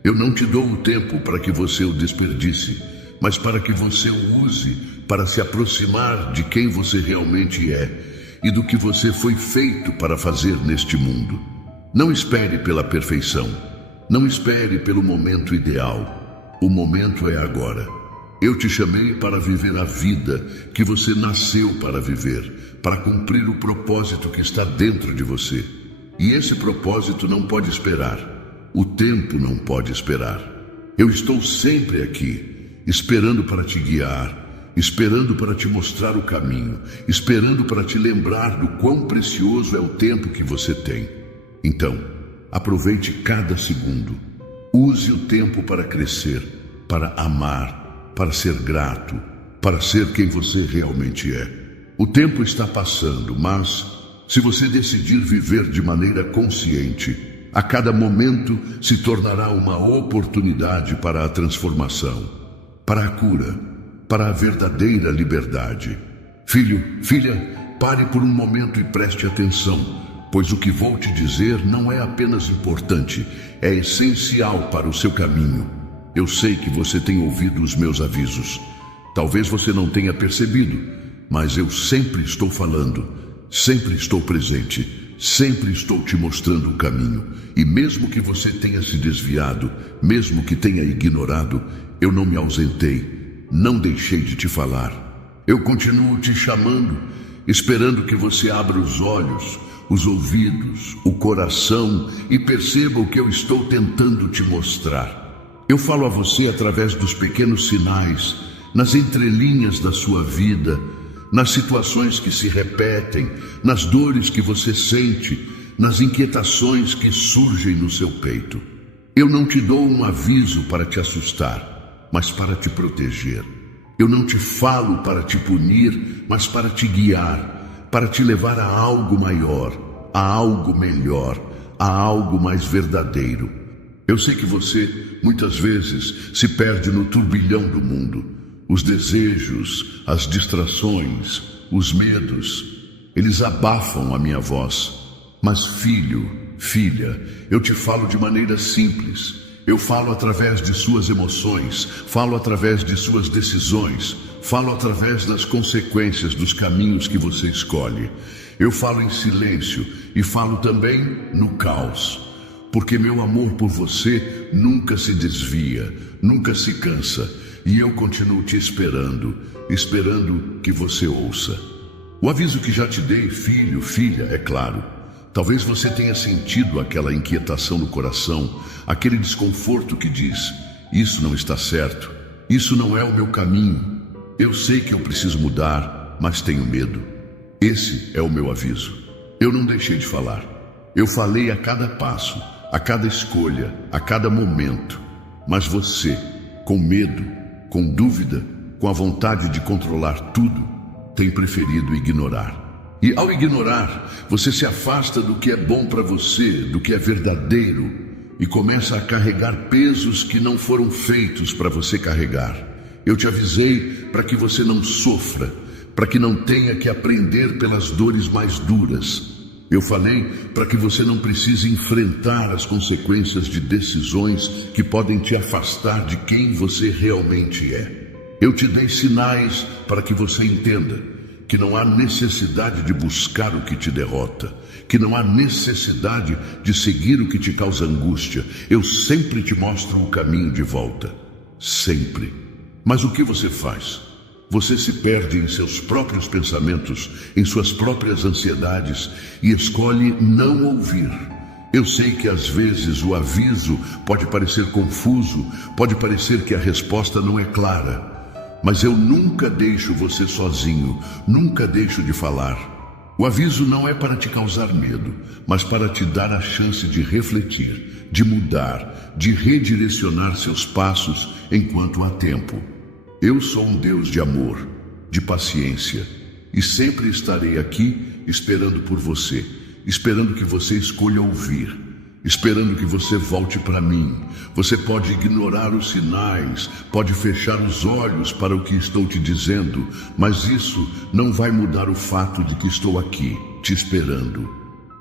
Eu não te dou o tempo para que você o desperdice, mas para que você o use para se aproximar de quem você realmente é e do que você foi feito para fazer neste mundo. Não espere pela perfeição, não espere pelo momento ideal. O momento é agora. Eu te chamei para viver a vida que você nasceu para viver, para cumprir o propósito que está dentro de você. E esse propósito não pode esperar. O tempo não pode esperar. Eu estou sempre aqui, esperando para te guiar, esperando para te mostrar o caminho, esperando para te lembrar do quão precioso é o tempo que você tem. Então, aproveite cada segundo. Use o tempo para crescer, para amar, para ser grato, para ser quem você realmente é. O tempo está passando, mas se você decidir viver de maneira consciente, a cada momento se tornará uma oportunidade para a transformação, para a cura, para a verdadeira liberdade. Filho, filha, pare por um momento e preste atenção, pois o que vou te dizer não é apenas importante, é essencial para o seu caminho. Eu sei que você tem ouvido os meus avisos. Talvez você não tenha percebido, mas eu sempre estou falando, sempre estou presente, sempre estou te mostrando o caminho. E mesmo que você tenha se desviado, mesmo que tenha ignorado, eu não me ausentei, não deixei de te falar. Eu continuo te chamando, esperando que você abra os olhos, os ouvidos, o coração e perceba o que eu estou tentando te mostrar. Eu falo a você através dos pequenos sinais, nas entrelinhas da sua vida, nas situações que se repetem, nas dores que você sente, nas inquietações que surgem no seu peito. Eu não te dou um aviso para te assustar, mas para te proteger. Eu não te falo para te punir, mas para te guiar, para te levar a algo maior, a algo melhor, a algo mais verdadeiro. Eu sei que você, muitas vezes, se perde no turbilhão do mundo. Os desejos, as distrações, os medos, eles abafam a minha voz. Mas filho, filha, eu te falo de maneira simples. Eu falo através de suas emoções, falo através de suas decisões, falo através das consequências dos caminhos que você escolhe. Eu falo em silêncio e falo também no caos. Porque meu amor por você nunca se desvia, nunca se cansa, e eu continuo te esperando, esperando que você ouça. O aviso que já te dei, filho, filha, é claro. Talvez você tenha sentido aquela inquietação no coração, aquele desconforto que diz: isso não está certo, isso não é o meu caminho. Eu sei que eu preciso mudar, mas tenho medo. Esse é o meu aviso. Eu não deixei de falar. Eu falei a cada passo, a cada escolha, a cada momento. Mas você, com medo, com dúvida, com a vontade de controlar tudo, tem preferido ignorar. E ao ignorar, você se afasta do que é bom para você, do que é verdadeiro, e começa a carregar pesos que não foram feitos para você carregar. Eu te avisei para que você não sofra, para que não tenha que aprender pelas dores mais duras. Eu falei para que você não precise enfrentar as consequências de decisões que podem te afastar de quem você realmente é. Eu te dei sinais para que você entenda que não há necessidade de buscar o que te derrota, que não há necessidade de seguir o que te causa angústia. Eu sempre te mostro o caminho de volta. Sempre. Mas o que você faz? Você se perde em seus próprios pensamentos, em suas próprias ansiedades e escolhe não ouvir. Eu sei que às vezes o aviso pode parecer confuso, pode parecer que a resposta não é clara, mas eu nunca deixo você sozinho, nunca deixo de falar. O aviso não é para te causar medo, mas para te dar a chance de refletir, de mudar, de redirecionar seus passos enquanto há tempo. Eu sou um Deus de amor, de paciência, e sempre estarei aqui esperando por você, esperando que você escolha ouvir, esperando que você volte para mim. Você pode ignorar os sinais, pode fechar os olhos para o que estou te dizendo, mas isso não vai mudar o fato de que estou aqui, te esperando.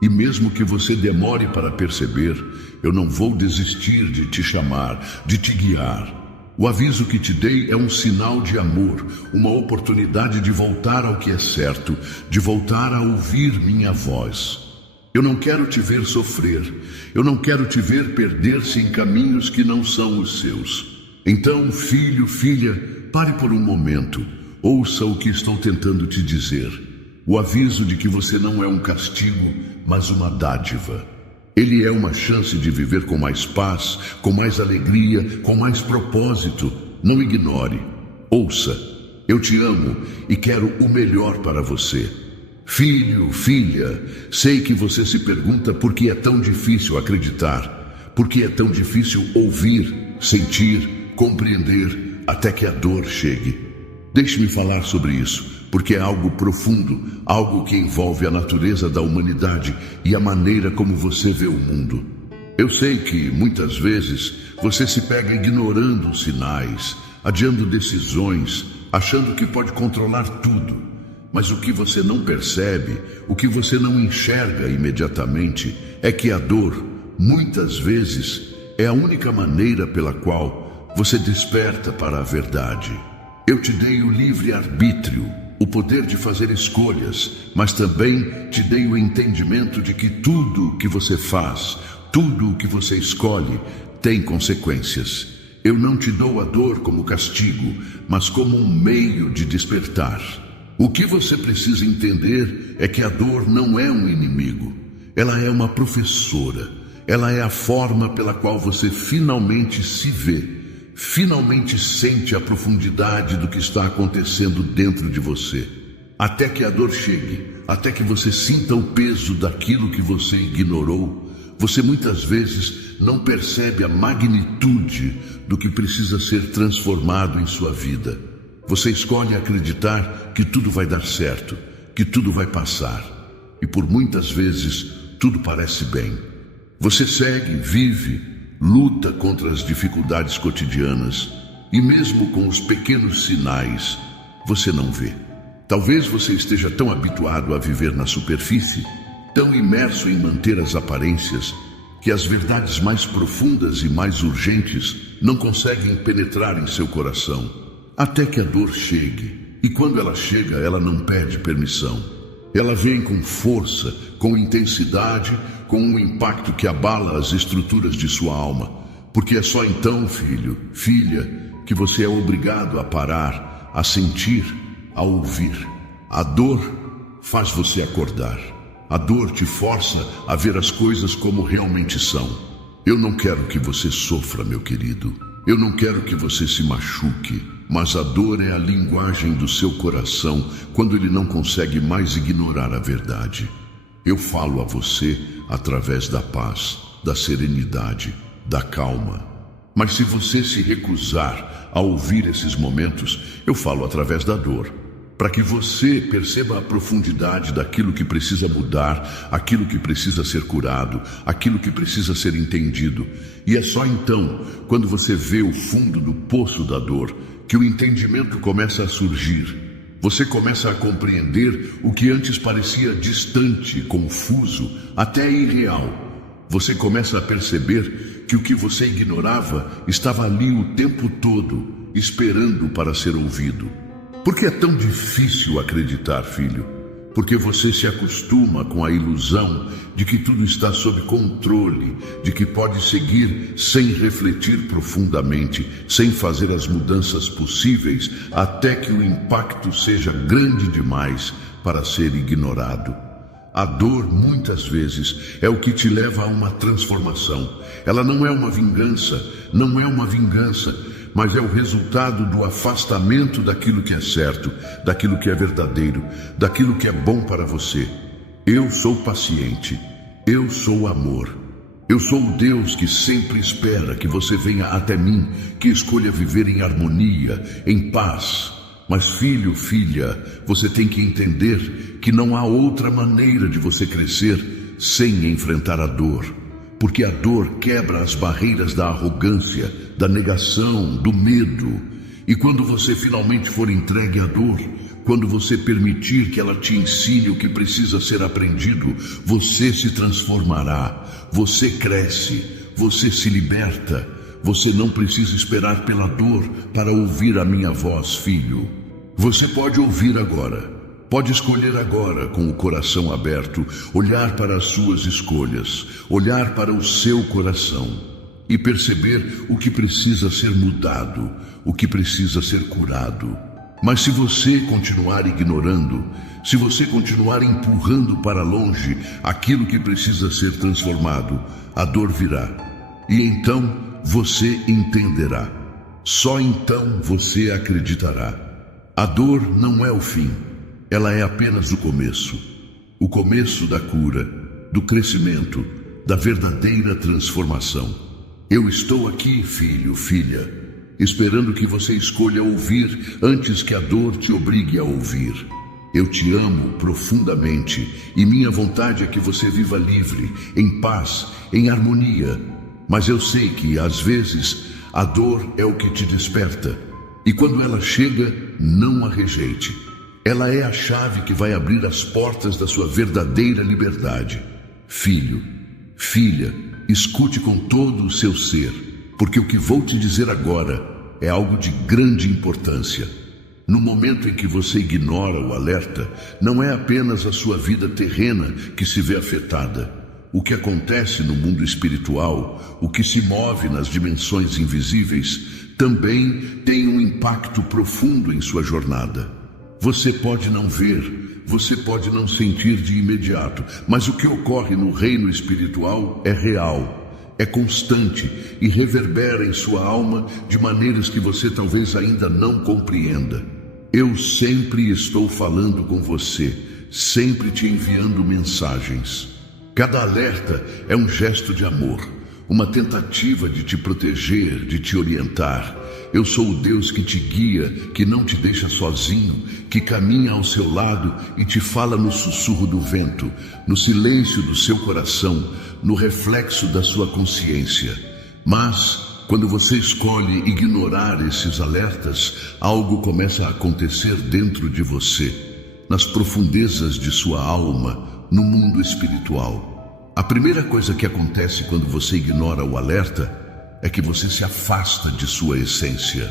E mesmo que você demore para perceber, eu não vou desistir de te chamar, de te guiar. O aviso que te dei é um sinal de amor, uma oportunidade de voltar ao que é certo, de voltar a ouvir minha voz. Eu não quero te ver sofrer, eu não quero te ver perder-se em caminhos que não são os seus. Então, filho, filha, pare por um momento, ouça o que estou tentando te dizer. O aviso de que você não é um castigo, mas uma dádiva. Ele é uma chance de viver com mais paz, com mais alegria, com mais propósito. Não ignore. Ouça. Eu te amo e quero o melhor para você. Filho, filha, sei que você se pergunta por que é tão difícil acreditar, por que é tão difícil ouvir, sentir, compreender, até que a dor chegue. Deixe-me falar sobre isso, porque é algo profundo, algo que envolve a natureza da humanidade e a maneira como você vê o mundo. Eu sei que, muitas vezes, você se pega ignorando os sinais, adiando decisões, achando que pode controlar tudo. Mas o que você não percebe, o que você não enxerga imediatamente, é que a dor, muitas vezes, é a única maneira pela qual você desperta para a verdade. Eu te dei o livre-arbítrio, o poder de fazer escolhas, mas também te dei o entendimento de que tudo o que você faz, tudo o que você escolhe, tem consequências. Eu não te dou a dor como castigo, mas como um meio de despertar. O que você precisa entender é que a dor não é um inimigo. Ela é uma professora. Ela é a forma pela qual você finalmente se vê. Finalmente sente a profundidade do que está acontecendo dentro de você. Até que a dor chegue, até que você sinta o peso daquilo que você ignorou, você muitas vezes não percebe a magnitude do que precisa ser transformado em sua vida. Você escolhe acreditar que tudo vai dar certo, que tudo vai passar. E por muitas vezes, tudo parece bem. Você segue, vive, luta contra as dificuldades cotidianas e mesmo com os pequenos sinais, você não vê. Talvez você esteja tão habituado a viver na superfície, tão imerso em manter as aparências, que as verdades mais profundas e mais urgentes não conseguem penetrar em seu coração, até que a dor chegue. E quando ela chega, ela não pede permissão. Ela vem com força, com intensidade, com um impacto que abala as estruturas de sua alma. Porque é só então, filho, filha, que você é obrigado a parar, a sentir, a ouvir. A dor faz você acordar. A dor te força a ver as coisas como realmente são. Eu não quero que você sofra, meu querido. Eu não quero que você se machuque. Mas a dor é a linguagem do seu coração quando ele não consegue mais ignorar a verdade. Eu falo a você através da paz, da serenidade, da calma. Mas se você se recusar a ouvir esses momentos, eu falo através da dor, para que você perceba a profundidade daquilo que precisa mudar, aquilo que precisa ser curado, aquilo que precisa ser entendido. E é só então, quando você vê o fundo do poço da dor, que o entendimento começa a surgir. Você começa a compreender o que antes parecia distante, confuso, até irreal. Você começa a perceber que o que você ignorava estava ali o tempo todo, esperando para ser ouvido. Por que é tão difícil acreditar, filho? porque você se acostuma com a ilusão de que tudo está sob controle, de que pode seguir sem refletir profundamente, sem fazer as mudanças possíveis, até que o impacto seja grande demais para ser ignorado. A dor, muitas vezes, é o que te leva a uma transformação. Ela não é uma vingança, mas é o resultado do afastamento daquilo que é certo, daquilo que é verdadeiro, daquilo que é bom para você. Eu sou paciente, eu sou amor. Eu sou o Deus que sempre espera que você venha até mim, que escolha viver em harmonia, em paz. Mas filho, filha, você tem que entender que não há outra maneira de você crescer sem enfrentar a dor. Porque a dor quebra as barreiras da arrogância, da negação, do medo. E quando você finalmente for entregue à dor, quando você permitir que ela te ensine o que precisa ser aprendido, você se transformará, você cresce, você se liberta. Você não precisa esperar pela dor para ouvir a minha voz, filho. Você pode ouvir agora, pode escolher agora com o coração aberto, olhar para as suas escolhas, olhar para o seu coração e perceber o que precisa ser mudado, o que precisa ser curado. Mas se você continuar ignorando, se você continuar empurrando para longe aquilo que precisa ser transformado, a dor virá. E então você entenderá. Só então você acreditará. A dor não é o fim, ela é apenas o começo da cura, do crescimento, da verdadeira transformação. Eu estou aqui, filho, filha, esperando que você escolha ouvir antes que a dor te obrigue a ouvir. Eu te amo profundamente e minha vontade é que você viva livre, em paz, em harmonia. Mas eu sei que, às vezes, a dor é o que te desperta. E quando ela chega, não a rejeite. Ela é a chave que vai abrir as portas da sua verdadeira liberdade. Filho, filha, escute com todo o seu ser, porque o que vou te dizer agora é algo de grande importância. No momento em que você ignora o alerta, não é apenas a sua vida terrena que se vê afetada. O que acontece no mundo espiritual, o que se move nas dimensões invisíveis, também tem um impacto profundo em sua jornada. Você pode não ver, você pode não sentir de imediato, mas o que ocorre no reino espiritual é real, é constante e reverbera em sua alma de maneiras que você talvez ainda não compreenda. Eu sempre estou falando com você, sempre te enviando mensagens. Cada alerta é um gesto de amor, uma tentativa de te proteger, de te orientar. Eu sou o Deus que te guia, que não te deixa sozinho, que caminha ao seu lado e te fala no sussurro do vento, no silêncio do seu coração, no reflexo da sua consciência. Mas, quando você escolhe ignorar esses alertas, algo começa a acontecer dentro de você, nas profundezas de sua alma, no mundo espiritual. A primeira coisa que acontece quando você ignora o alerta é que você se afasta de sua essência.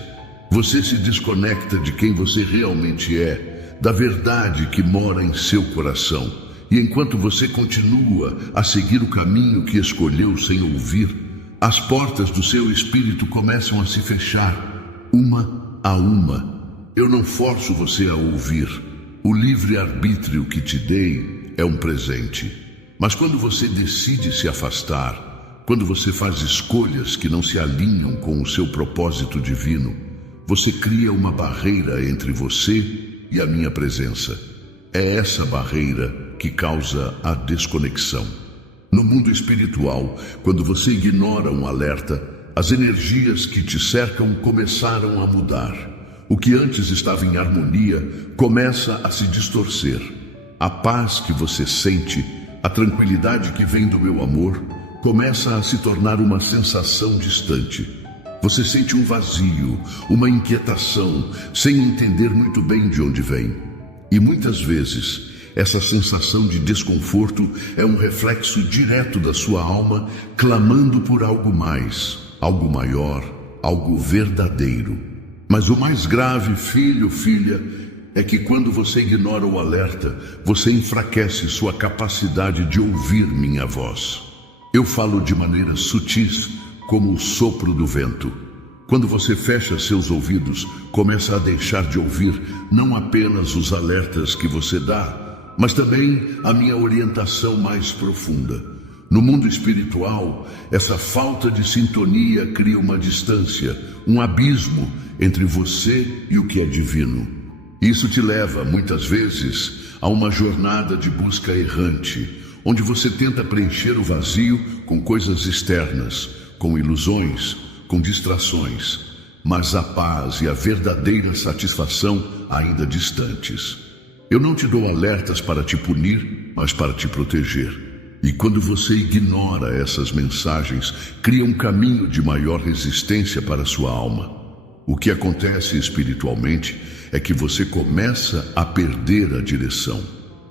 Você se desconecta de quem você realmente é, da verdade que mora em seu coração. E enquanto você continua a seguir o caminho que escolheu sem ouvir, as portas do seu espírito começam a se fechar, uma a uma. Eu não forço você a ouvir. O livre-arbítrio que te dei é um presente. Mas quando você decide se afastar, quando você faz escolhas que não se alinham com o seu propósito divino, você cria uma barreira entre você e a minha presença. É essa barreira que causa a desconexão. No mundo espiritual, quando você ignora um alerta, as energias que te cercam começaram a mudar. O que antes estava em harmonia começa a se distorcer. A paz que você sente, a tranquilidade que vem do meu amor, começa a se tornar uma sensação distante. Você sente um vazio, uma inquietação, sem entender muito bem de onde vem. E muitas vezes, essa sensação de desconforto é um reflexo direto da sua alma, clamando por algo mais, algo maior, algo verdadeiro. Mas o mais grave, filho, filha, é que quando você ignora o alerta, você enfraquece sua capacidade de ouvir minha voz. Eu falo de maneiras sutis, como o sopro do vento. Quando você fecha seus ouvidos, começa a deixar de ouvir não apenas os alertas que você dá, mas também a minha orientação mais profunda. No mundo espiritual, essa falta de sintonia cria uma distância, um abismo entre você e o que é divino. Isso te leva, muitas vezes, a uma jornada de busca errante, onde você tenta preencher o vazio com coisas externas, com ilusões, com distrações, mas a paz e a verdadeira satisfação ainda distantes. Eu não te dou alertas para te punir, mas para te proteger. E quando você ignora essas mensagens, cria um caminho de maior resistência para a sua alma. O que acontece espiritualmente é que você começa a perder a direção.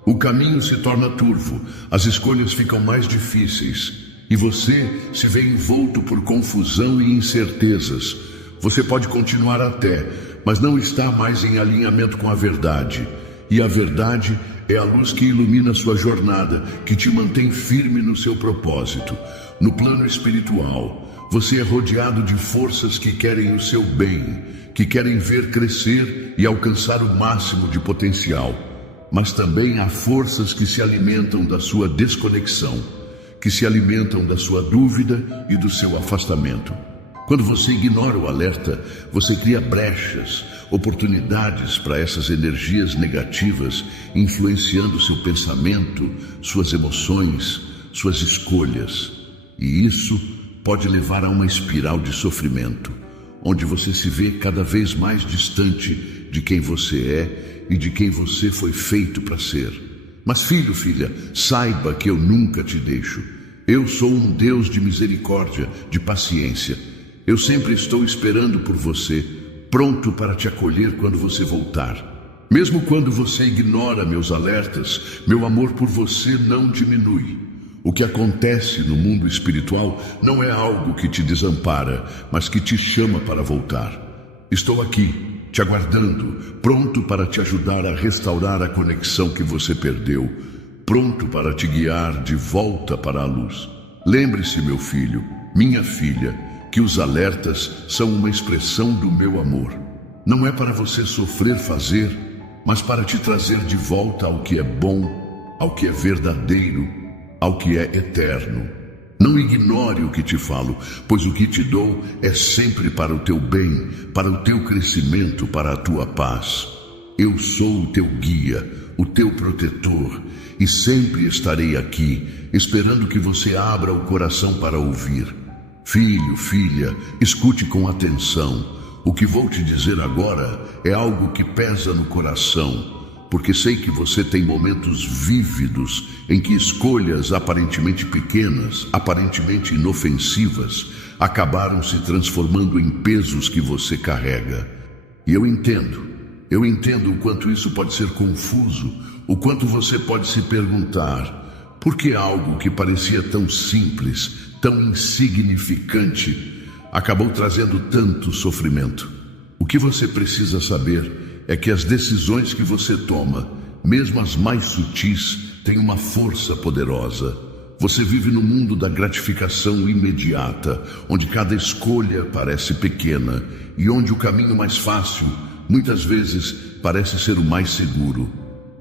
O caminho se torna turvo, as escolhas ficam mais difíceis e você se vê envolto por confusão e incertezas. Você pode continuar até, mas não está mais em alinhamento com a verdade. E a verdade é a luz que ilumina sua jornada, que te mantém firme no seu propósito. No plano espiritual, você é rodeado de forças que querem o seu bem, que querem ver crescer e alcançar o máximo de potencial. Mas também há forças que se alimentam da sua desconexão, que se alimentam da sua dúvida e do seu afastamento. Quando você ignora o alerta, você cria brechas, oportunidades para essas energias negativas, influenciando seu pensamento, suas emoções, suas escolhas. E isso pode levar a uma espiral de sofrimento, onde você se vê cada vez mais distante de quem você é e de quem você foi feito para ser. Mas filho, filha, saiba que eu nunca te deixo. Eu sou um Deus de misericórdia, de paciência. Eu sempre estou esperando por você, pronto para te acolher quando você voltar. Mesmo quando você ignora meus alertas, meu amor por você não diminui. O que acontece no mundo espiritual não é algo que te desampara, mas que te chama para voltar. Estou aqui, te aguardando, pronto para te ajudar a restaurar a conexão que você perdeu, pronto para te guiar de volta para a luz. Lembre-se, meu filho, minha filha, que os alertas são uma expressão do meu amor. Não é para você sofrer fazer, mas para te trazer de volta ao que é bom, ao que é verdadeiro, ao que é eterno. Não ignore o que te falo, pois o que te dou é sempre para o teu bem, para o teu crescimento, para a tua paz. Eu sou o teu guia, o teu protetor, e sempre estarei aqui, esperando que você abra o coração para ouvir. Filho, filha, escute com atenção. O que vou te dizer agora é algo que pesa no coração, porque sei que você tem momentos vívidos em que escolhas aparentemente pequenas, aparentemente inofensivas, acabaram se transformando em pesos que você carrega. E eu entendo o quanto isso pode ser confuso, o quanto você pode se perguntar: por que algo que parecia tão simples, tão insignificante, acabou trazendo tanto sofrimento? O que você precisa saber é que as decisões que você toma, mesmo as mais sutis, têm uma força poderosa. Você vive no mundo da gratificação imediata, onde cada escolha parece pequena e onde o caminho mais fácil, muitas vezes, parece ser o mais seguro.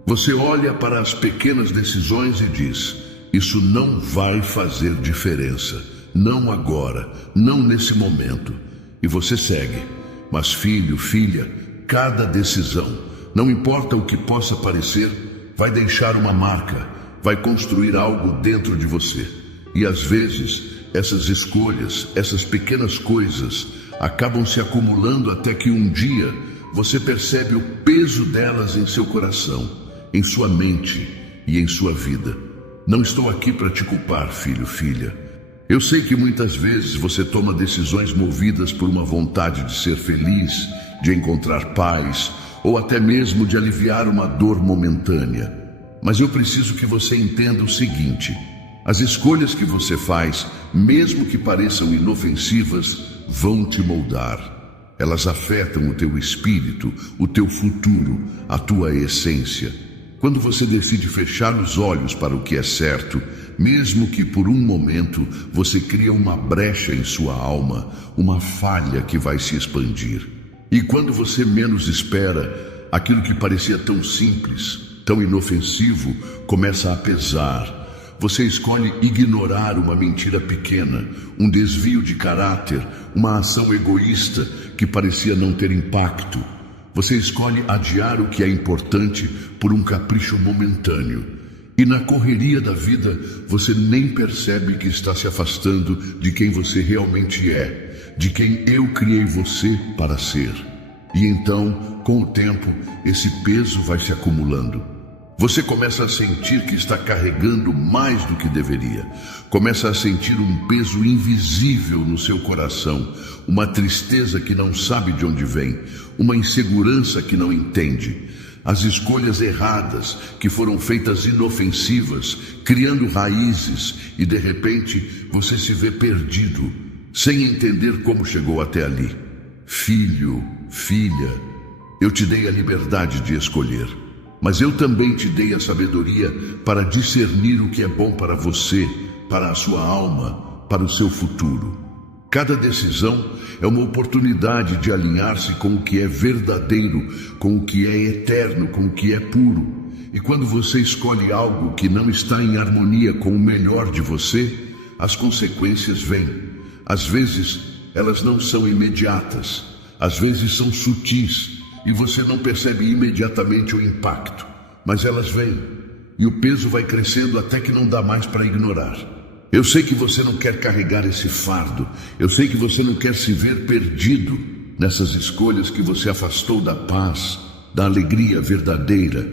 Você olha para as pequenas decisões e diz: isso não vai fazer diferença, não agora, não nesse momento. E você segue. Mas filho, filha, cada decisão, não importa o que possa parecer, vai deixar uma marca, vai construir algo dentro de você. E às vezes, essas escolhas, essas pequenas coisas, acabam se acumulando até que um dia você percebe o peso delas em seu coração, em sua mente e em sua vida. Não estou aqui para te culpar, filho, filha. Eu sei que muitas vezes você toma decisões movidas por uma vontade de ser feliz, de encontrar paz, ou até mesmo de aliviar uma dor momentânea. Mas eu preciso que você entenda o seguinte: as escolhas que você faz, mesmo que pareçam inofensivas, vão te moldar. Elas afetam o teu espírito, o teu futuro, a tua essência. Quando você decide fechar os olhos para o que é certo, mesmo que por um momento você cria uma brecha em sua alma, uma falha que vai se expandir. E quando você menos espera, aquilo que parecia tão simples, tão inofensivo, começa a pesar. Você escolhe ignorar uma mentira pequena, um desvio de caráter, uma ação egoísta que parecia não ter impacto. Você escolhe adiar o que é importante por um capricho momentâneo. E na correria da vida, você nem percebe que está se afastando de quem você realmente é, de quem eu criei você para ser. E então, com o tempo, esse peso vai se acumulando. Você começa a sentir que está carregando mais do que deveria. Começa a sentir um peso invisível no seu coração, uma tristeza que não sabe de onde vem, uma insegurança que não entende. As escolhas erradas que foram feitas inofensivas, criando raízes, e de repente você se vê perdido, sem entender como chegou até ali. Filho, filha, eu te dei a liberdade de escolher. Mas eu também te dei a sabedoria para discernir o que é bom para você, para a sua alma, para o seu futuro. Cada decisão é uma oportunidade de alinhar-se com o que é verdadeiro, com o que é eterno, com o que é puro. E quando você escolhe algo que não está em harmonia com o melhor de você, as consequências vêm. Às vezes, elas não são imediatas, às vezes são sutis, e você não percebe imediatamente o impacto, mas elas vêm, e o peso vai crescendo até que não dá mais para ignorar. Eu sei que você não quer carregar esse fardo, eu sei que você não quer se ver perdido nessas escolhas que você afastou da paz, da alegria verdadeira.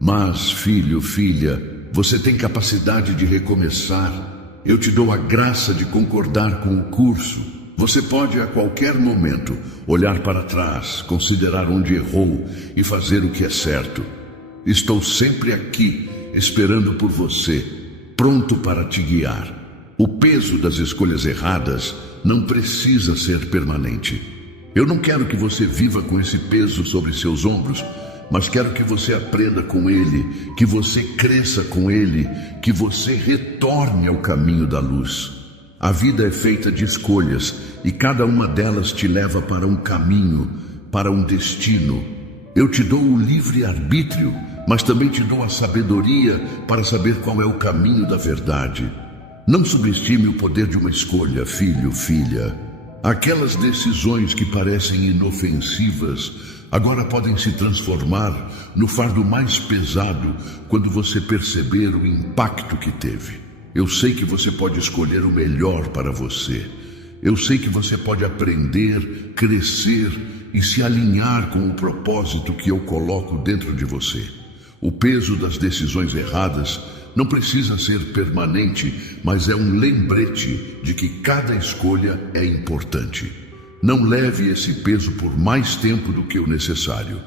Mas, filho, filha, você tem capacidade de recomeçar. Eu te dou a graça de concordar com o curso. Você pode a qualquer momento olhar para trás, considerar onde errou e fazer o que é certo. Estou sempre aqui, esperando por você, pronto para te guiar. O peso das escolhas erradas não precisa ser permanente. Eu não quero que você viva com esse peso sobre seus ombros, mas quero que você aprenda com ele, que você cresça com ele, que você retorne ao caminho da luz. A vida é feita de escolhas e cada uma delas te leva para um caminho, para um destino. Eu te dou o livre-arbítrio, mas também te dou a sabedoria para saber qual é o caminho da verdade. Não subestime o poder de uma escolha, filho, filha. Aquelas decisões que parecem inofensivas agora podem se transformar no fardo mais pesado quando você perceber o impacto que teve. Eu sei que você pode escolher o melhor para você. Eu sei que você pode aprender, crescer e se alinhar com o propósito que eu coloco dentro de você. O peso das decisões erradas não precisa ser permanente, mas é um lembrete de que cada escolha é importante. Não leve esse peso por mais tempo do que o necessário.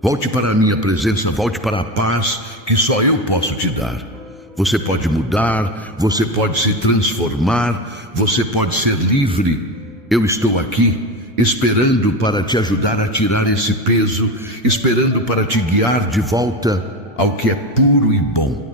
Volte para a minha presença, volte para a paz que só eu posso te dar. Você pode mudar, você pode se transformar, você pode ser livre. Eu estou aqui, esperando para te ajudar a tirar esse peso, esperando para te guiar de volta ao que é puro e bom.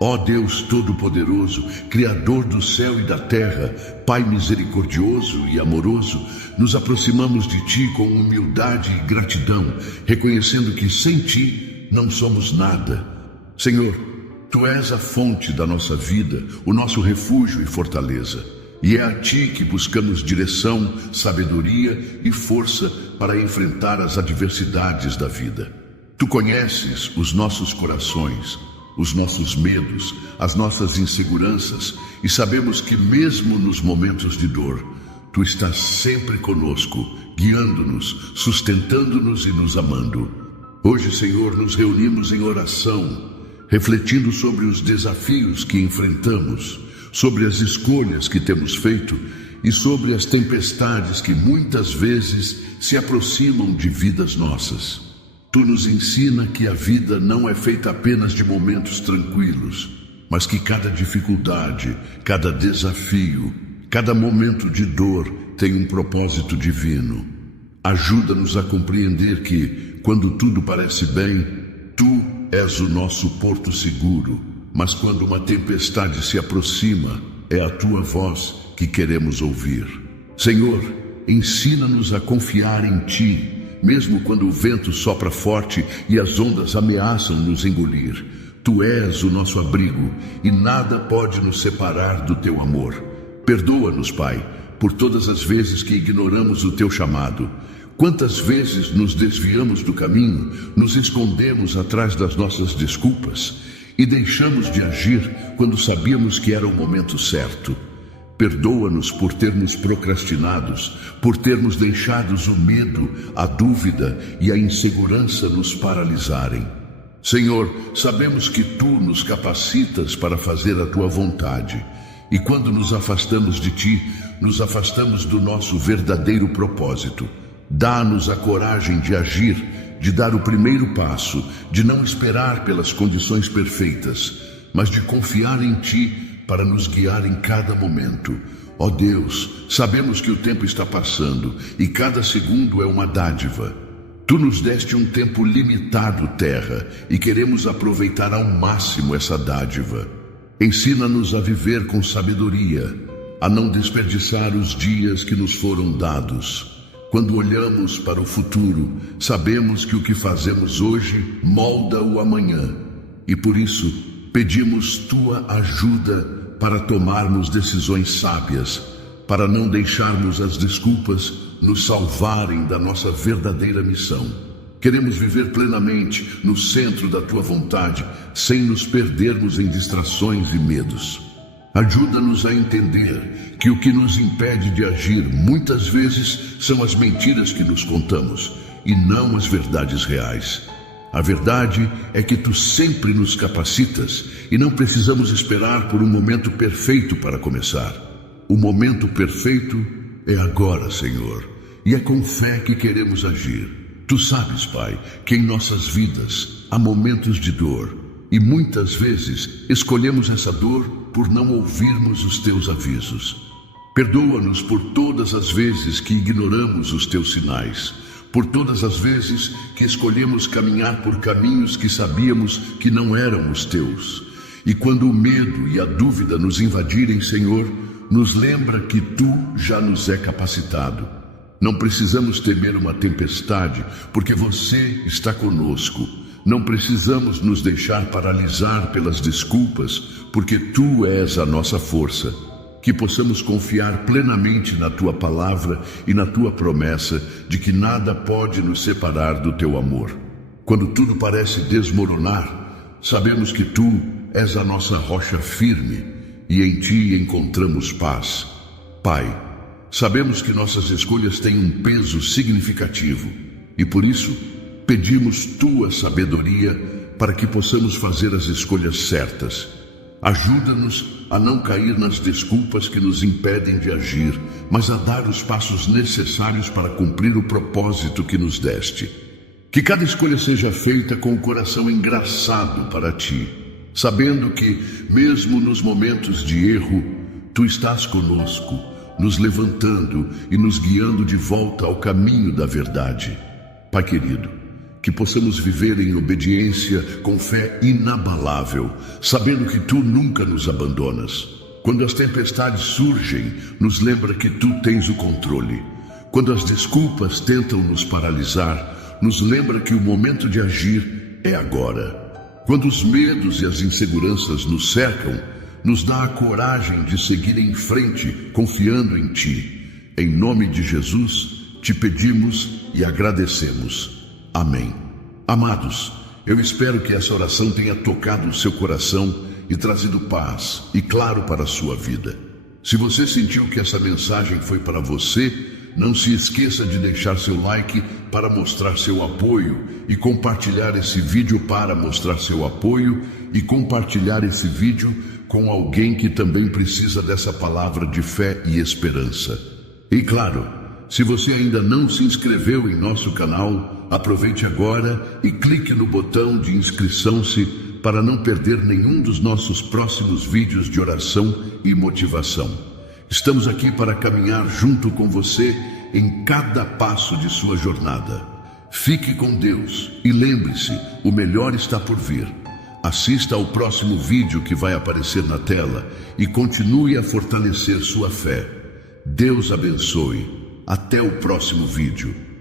Ó Deus Todo-Poderoso, Criador do céu e da terra, Pai misericordioso e amoroso, nos aproximamos de Ti com humildade e gratidão, reconhecendo que sem Ti não somos nada. Senhor, Tu és a fonte da nossa vida, o nosso refúgio e fortaleza. E é a Ti que buscamos direção, sabedoria e força para enfrentar as adversidades da vida. Tu conheces os nossos corações, os nossos medos, as nossas inseguranças, e sabemos que mesmo nos momentos de dor, Tu estás sempre conosco, guiando-nos, sustentando-nos e nos amando. Hoje, Senhor, nos reunimos em oração, refletindo sobre os desafios que enfrentamos, sobre as escolhas que temos feito e sobre as tempestades que muitas vezes se aproximam de vidas nossas. Tu nos ensina que a vida não é feita apenas de momentos tranquilos, mas que cada dificuldade, cada desafio, cada momento de dor tem um propósito divino. Ajuda-nos a compreender que, quando tudo parece bem, Tu és o nosso porto seguro, mas quando uma tempestade se aproxima, é a Tua voz que queremos ouvir. Senhor, ensina-nos a confiar em Ti, mesmo quando o vento sopra forte e as ondas ameaçam nos engolir. Tu és o nosso abrigo e nada pode nos separar do Teu amor. Perdoa-nos, Pai, por todas as vezes que ignoramos o Teu chamado. Quantas vezes nos desviamos do caminho, nos escondemos atrás das nossas desculpas e deixamos de agir quando sabíamos que era o momento certo. Perdoa-nos por termos procrastinados, por termos deixado o medo, a dúvida e a insegurança nos paralisarem. Senhor, sabemos que Tu nos capacitas para fazer a Tua vontade. E quando nos afastamos de Ti, nos afastamos do nosso verdadeiro propósito. Dá-nos a coragem de agir, de dar o primeiro passo, de não esperar pelas condições perfeitas, mas de confiar em Ti para nos guiar em cada momento. Ó Deus, sabemos que o tempo está passando e cada segundo é uma dádiva. Tu nos deste um tempo limitado, Terra, e queremos aproveitar ao máximo essa dádiva. Ensina-nos a viver com sabedoria, a não desperdiçar os dias que nos foram dados. Quando olhamos para o futuro, sabemos que o que fazemos hoje molda o amanhã. E por isso, pedimos Tua ajuda para tomarmos decisões sábias, para não deixarmos as desculpas nos salvarem da nossa verdadeira missão. Queremos viver plenamente no centro da Tua vontade, sem nos perdermos em distrações e medos. Ajuda-nos a entender que o que nos impede de agir muitas vezes são as mentiras que nos contamos e não as verdades reais. A verdade é que Tu sempre nos capacitas e não precisamos esperar por um momento perfeito para começar. O momento perfeito é agora, Senhor, e é com fé que queremos agir. Tu sabes, Pai, que em nossas vidas há momentos de dor e muitas vezes escolhemos essa dor por não ouvirmos os Teus avisos. Perdoa-nos por todas as vezes que ignoramos os Teus sinais, por todas as vezes que escolhemos caminhar por caminhos que sabíamos que não eram os Teus. E quando o medo e a dúvida nos invadirem, Senhor, nos lembra que Tu já nos é capacitado. Não precisamos temer uma tempestade, porque Você está conosco. Não precisamos nos deixar paralisar pelas desculpas, porque Tu és a nossa força. Que possamos confiar plenamente na Tua palavra e na Tua promessa de que nada pode nos separar do Teu amor. Quando tudo parece desmoronar, sabemos que Tu és a nossa rocha firme e em Ti encontramos paz. Pai, sabemos que nossas escolhas têm um peso significativo e por isso pedimos Tua sabedoria para que possamos fazer as escolhas certas. Ajuda-nos a não cair nas desculpas que nos impedem de agir, mas a dar os passos necessários para cumprir o propósito que nos deste. Que cada escolha seja feita com o coração engraçado para Ti, sabendo que, mesmo nos momentos de erro, Tu estás conosco, nos levantando e nos guiando de volta ao caminho da verdade. Pai querido, que possamos viver em obediência com fé inabalável, sabendo que Tu nunca nos abandonas. Quando as tempestades surgem, nos lembra que Tu tens o controle. Quando as desculpas tentam nos paralisar, nos lembra que o momento de agir é agora. Quando os medos e as inseguranças nos cercam, nos dá a coragem de seguir em frente, confiando em Ti. Em nome de Jesus, Te pedimos e agradecemos. Amém. Amados, eu espero que essa oração tenha tocado o seu coração e trazido paz e claro para a sua vida. Se você sentiu que essa mensagem foi para você, não se esqueça de deixar seu like para mostrar seu apoio e compartilhar esse vídeo para mostrar seu apoio e compartilhar esse vídeo com alguém que também precisa dessa palavra de fé e esperança. E claro, se você ainda não se inscreveu em nosso canal, aproveite agora e clique no botão de inscrição-se para não perder nenhum dos nossos próximos vídeos de oração e motivação. Estamos aqui para caminhar junto com você em cada passo de sua jornada. Fique com Deus e lembre-se, o melhor está por vir. Assista ao próximo vídeo que vai aparecer na tela e continue a fortalecer sua fé. Deus abençoe. Até o próximo vídeo.